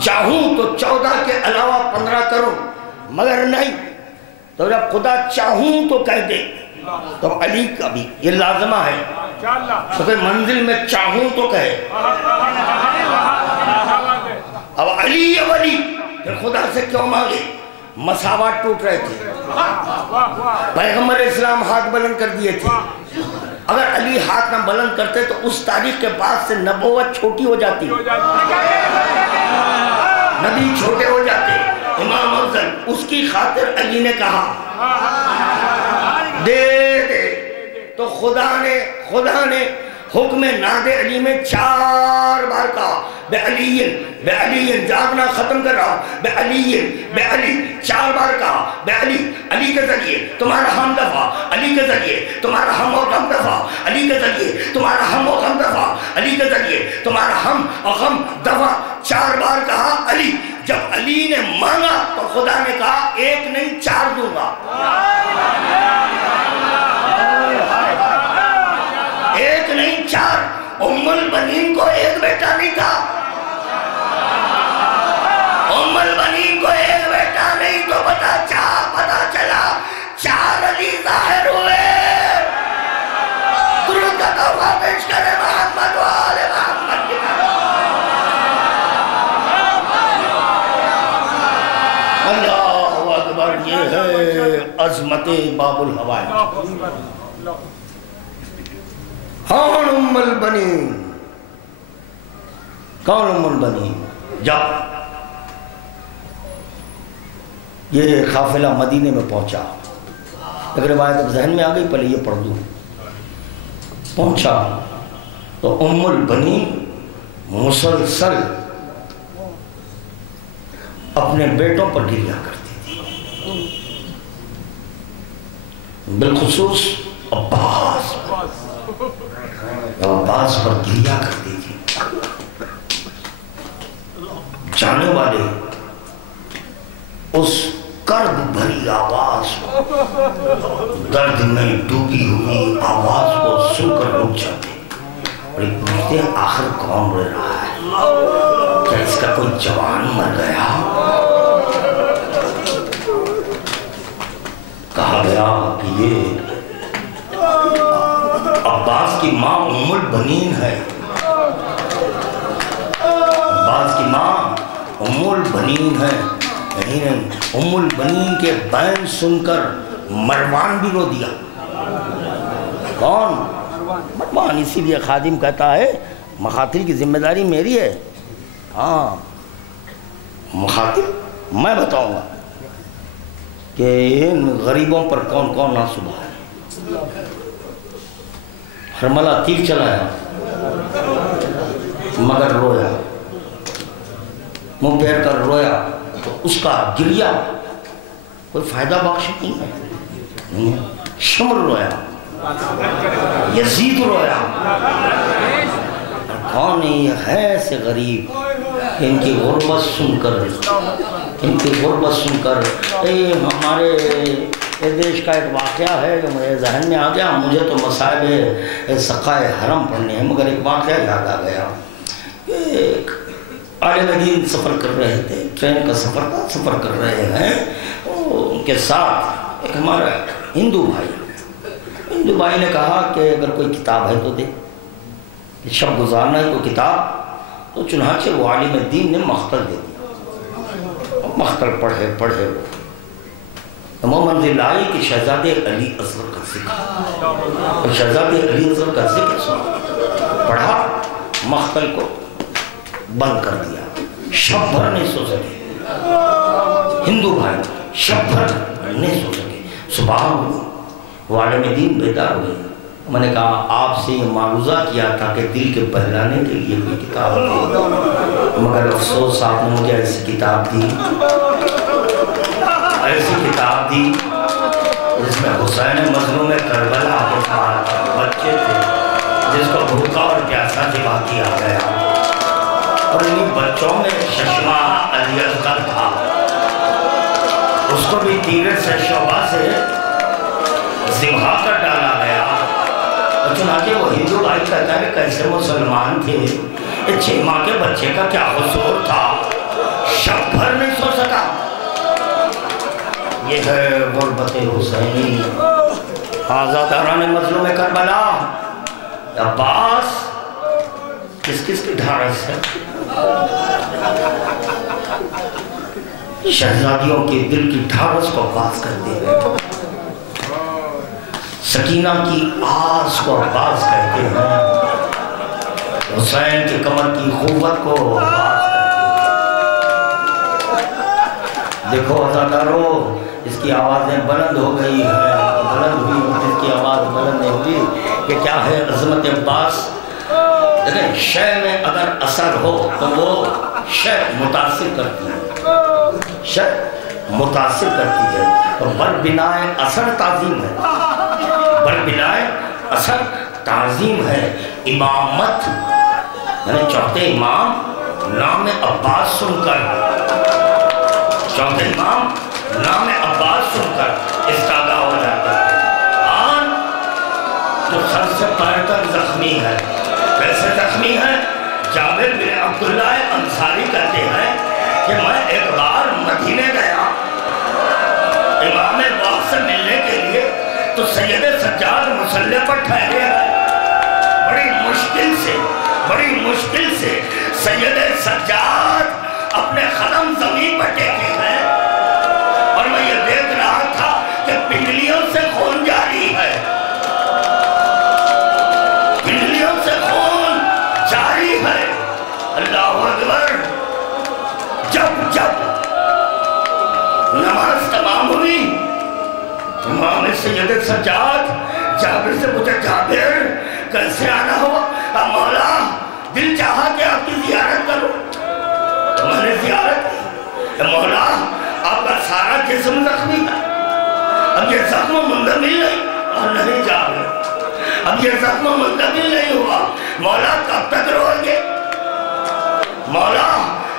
چاہوں تو 14 کے علاوہ 15 کروں، مگر نہیں۔ تو جب خدا چاہوں تو کہہ دے تو علی کا بھی یہ لازمہ ہے، تو پھر منزل میں چاہوں تو کہے۔ اب علی یا ولی پھر خدا سے کیوں مانگے؟ مساوات ٹوٹ رہے تھے، پیغمبر اسلام ہاتھ بلند کر دیے تھے، اگر علی ہاتھ نہ بلند کرتے تو اس تاریخ کے بعد سے نبوت چھوٹی ہو جاتی، نبی چھوٹے ہو جاتے، امام افضل۔ اس کی خاطر علی نے کہا دے دے، تو خدا نے حکم ناد علی میں 4 بار کہا بے علی، جاگنا ختم کر رہا ہوں، بے علی 4 بار کہا، بے علی کے ذریعے تمہارا ہم دفع، علی کے ذریعے تمہارا ہم و غم دفع، علی کے ذریعے تمہارا ہم و غم دفع، علی کے ذریعے تمہارا ہم و غم دفع، 4 بار کہا علی۔ جب علی نے مانگا تو خدا نے کہا 1 نہیں 4 دوں گا، 1 نہیں 4۔ ام البنین کو 1 بیٹا نہیں تھا، ام البنین کو 1 بیٹا نہیں، تو پتا چلا 4 علی ظاہر ہوئے۔ درود کا تحفہ پیش کرے محمد و آل محمد۔ اللہ اکبر، یہ ہے عظمت باب الحوائج۔ کون ام البنین؟ کون ام البنین؟ جب یہ قافلہ مدینے میں پہنچا، ایک روایت اب ذہن میں آ گئی، پہلے یہ پڑھ دوں۔ پہنچا تو ام البنین مسلسل اپنے بیٹوں پر گریا کرتی تھی، بالخصوص عباس پر گریا کرتی تھی۔ جانے والے اس کرب بھری آواز، درد میں ڈوبی ہوئی آواز کو سن کر رک جاتے اور پوچھتے ہیں آخر کون رو رہا ہے؟ کیا اس کا کوئی جوان مر گیا؟ کہا گیا کہ یہ عباس کی ماں ام البنین ہے، عباس کی ماں ام البنین ہے۔ نہیں، ام البنین کے بین سن کر مروان بھی رو دیا۔ کون؟ مروان۔ اسی لیے خادم کہتا ہے مخاطر کی ذمہ داری میری ہے۔ ہاں، مخاطر میں بتاؤں گا کہ ان غریبوں پر کون کون ناصبہ ہے۔ حرملہ تیر چلایا مگر رویا، منہ پھیر کر رویا، تو اس کا گریا کوئی فائدہ بخش نہیں ہے۔ شمر رویا، یزید رویا، کون یہ ہے ایسے غریب ان کی غربت سن کر ہمارے دیش کا ایک واقعہ ہے جو میرے ذہن میں آ گیا۔ مجھے تو مصائب سقائے حرم پڑھنے ہیں، مگر ایک واقعہ یاد آ گیا۔ ایک عالم دین سفر کر رہے تھے، ٹرین کا سفر تھا، سفر کر رہے ہیں، ان کے ساتھ ایک ہمارا ہندو بھائی نے کہا کہ اگر کوئی کتاب ہے تو دے، شب گزارنا ہے کوئی کتاب۔ تو چنانچہ وہ عالم دین نے مختل دے دیا، مختل پڑھے وہ منزل آئی کہ شہزادے علی اصغر کا ذکر، اور شہزادے علی اصغر کا ذکر سنا، پڑھا، مختل کو بند کر دیا۔ شب بھر نہیں سو سکے ہندو بھائی، شب بھر نہیں سو سکے۔ صبح ہوئی، وہ عالم دین بیدار ہوئے۔ میں نے کہا آپ سے یہ معروضہ کیا تھا کہ دل کے بہلانے کے لیے کوئی کتاب دی، مگر افسوس آپ نے مجھے ایسی کتاب دی جس میں حسین مظلوم کربلا کے ساتھ بچے تھے جس کو بھوکا اور پیاسا ذبح کیا گیا، اور انہیں بچوں میں ششمہ علی اصغر تھا، اس کو بھی تیرے سے شعبہ سے ذبح کر ڈالا گیا۔ اور چنانچہ وہ ہندو بھائی کہتا ہے کہ کیسے مسلمان تھے، 6 ماہ کے بچے کا کیا قصور تھا، شب بھر نہیں سو سکا۔ یہ ہے غربت حسینی۔ آزاداران مظلوم کربلا، عباس کس کی ڈھارس ہے؟ شہزادیوں کے دل کی ڈھارس کو عباس کرتے ہیں، سکینہ کی آس کو عباس کہتے ہیں، حسین کی کمر کی قوت کو عباس کہتے ہیں۔ دیکھو عزادارو، اس کی آوازیں بلند ہو گئی ہیں، بلند ہوئی، اس کی آواز بلند نہیں ہوئی کہ کیا ہے عظمت عباس۔ لیکن شے میں اگر اثر ہو تو وہ شے متاثر کرتی ہے، اور بربنائے اثر تعظیم ہے، بربنائے اثر تعظیم ہے۔ امامت یعنی چوتھے امام نام عباس سن کر، چوتھے امام نام عباس سن کر استادا ہو جاتا ہے۔ آن جو سر سے پیر تک زخمی ہے، کیسے زخمی ہے؟ جابر بن عبداللہ انصاری کہتے ہیں کہ میں ایک بار مدینے گیا امام باغ سے ملنے کے لیے، تو سید سجاد مصلی پر ٹھہرے ہیں، بڑی مشکل سے سید سجاد اپنے قدم زمین پر ٹیکے ہیں، اور میں یہ دیکھ رہا تھا کہ پنڈلیوں سے خون جاری ہے، پنڈلیوں سے خون جاری ہے۔ اللہ اکبر۔ جب نماز سید سجاد جابر سے پوچھا جابر کیسے آنا ہوا؟ مولا دل چاہا کہ آپ کی زیارت کرو تو میں نے زیارت کی۔ مولا آپ کا سارا جسم زخمی ہے، اب یہ زخم منتقل نہیں اور نہیں جابر، اب یہ زخم منتقل نہیں ہوا، مولا کب تک روئیں گے؟ مولا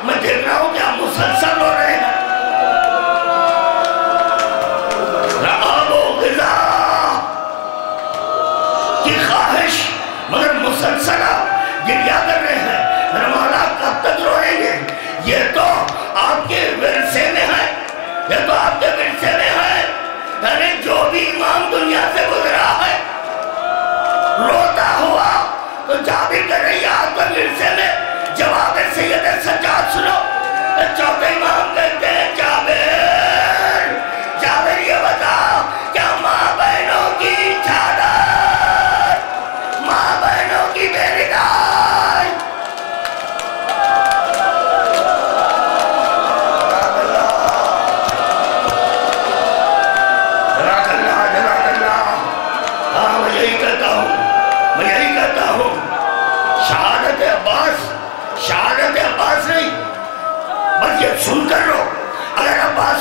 میں دیکھ رہا ہوں کہ آپ مسلسل رو رہے ہیں، رعاب و غذا کی خواہش مگر مسلسل گریہ کر رہے ہیں، میرا مولا کب تک روئیں گے؟ یہ تو آپ کے ورثے میں ہے، یہ تو آپ کے ورثے میں ہے، یعنی جو بھی امام دنیا سے گزرا ہے روتا ہوا تو جابر کر رہی ہے آپ کے ورثے میں۔ جواب سید سجاد سنو، چوتھے امام کہتے ہیں جابر جابر یہ بتا کیا ماں بہنوں کی چادر، ماں بہنوں کی بیردائی، جزاک اللہ جزاک اللہ۔ ہاں میں یہی کہتا ہوں، میں یہی کہتا ہوں، شہادت عباس نہیں، بس یہ سن کر رو، اگر عباس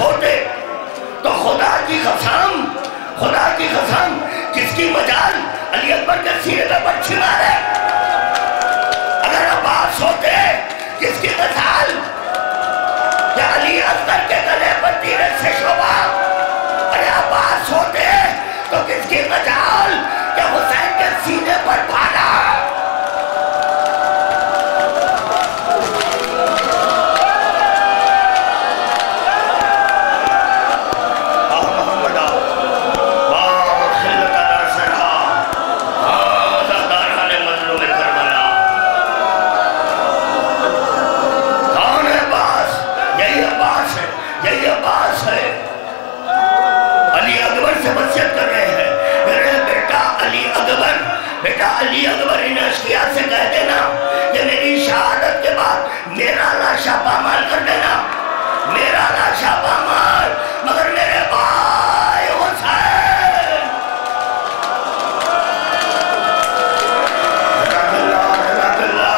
ہوتے تو خدا کی قسم کس کی مجال علی اکبر کے سینے پر پرچھی مارے؟ اگر عباس ہوتے کس کی مجال کہ علی اکبر کے گلے پر تیر سے شعبہ؟ اگر عباس ہوتے تو کس کی مجال کہ حسین کے سینے پر پھالا؟ علی اکبر ان اشقیاء سے کہہ دینا کہ میری شہادت کے بعد میرا لاشا پامال کر دینا، میرا لاشا پامال، مگر میرے بھائی حسین جزاک اللہ جزاک اللہ۔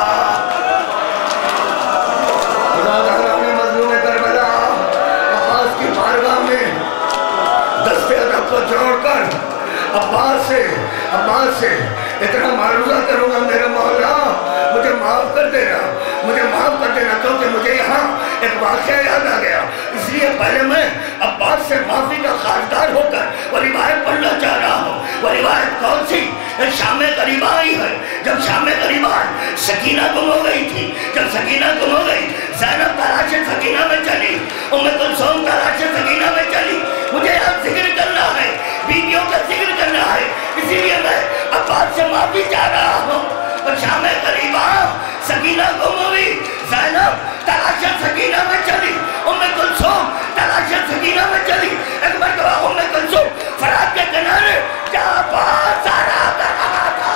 خدا تعالیٰ نے مظلوم کربلا عباس کی بارگاہ میں دست ادب کو جوڑ کر عباس سے اتنا معروضہ کروں گا، میرے مولا مجھے معاف کر دینا، مجھے معاف کر دینا، کیونکہ مجھے یہاں ایک واقعہ یاد آ گیا، اس لیے پہلے میں عباس سے معافی کا خواہشدار ہو کر وہ روایت پڑھنا چاہ رہا ہوں۔ وہ روایت کون سی؟ شام غریبہ آئی ہے، جب شام غریبہ سکینہ گم ہو گئی تھی، جب سکینہ گم ہو گئی زینب تلاش سکینہ میں چلی، ام کلثوم تلاش سکینہ میں چلی۔ مجھے یہاں ذکر کرنا ہے، بیویوں کا ذکر کرنا ہے، اسی لیے میں عباس سے معافی چاہ رہا ہوں۔ اور شام غریبہ سکینہ گم ہوئی، زینب تلاش سکینہ میں چلی، ام کلثوم تلاش سکینہ میں چلی۔ ایک مرتبہ ام کلثوم فرات کے کنارے جہاں بہت سارا کر رہا تھا،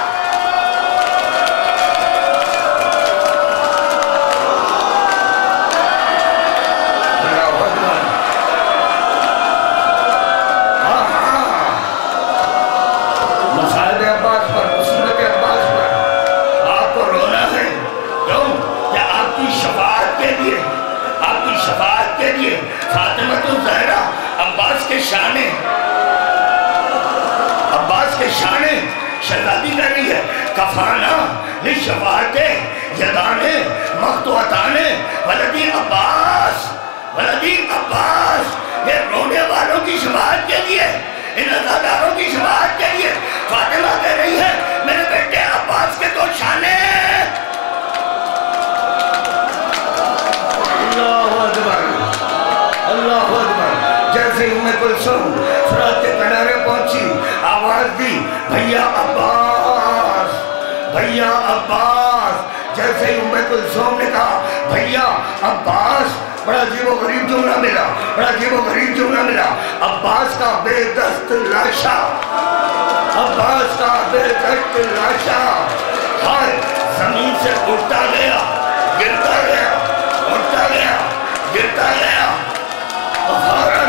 شفاعت کے لیے فاطمہ الزہرا عباس کے شانے شہزادی کر رہی ہے، کفانا لشفاعت یدانے مقطوعتانے ولدی عباس، ولدی عباس، یہ رونے والوں کی شفاعت کے لیے، ان عزاداروں کی شفاعت کے لیے فاطمہ کہہ رہی ہے میرے بیٹے عباس کے دو شانے۔ اللہ اکبر۔ جیسے ام کلثوم فرات کے کنارے پہنچی، آواز دی بھیا عباس، بھیا عباس۔ جیسے ہی ام کلثوم نے کہا بھیا عباس، بڑا عجیب و غریب جملہ ملا، بڑا عجیب و غریب جملہ ملا۔ عباس کا بے دست لاشا، عباس کا بے دست لاشا ہائے زمین سے اٹھتا گیا، گرتا گیا، اٹھتا گیا، گرتا گیا۔ فوراً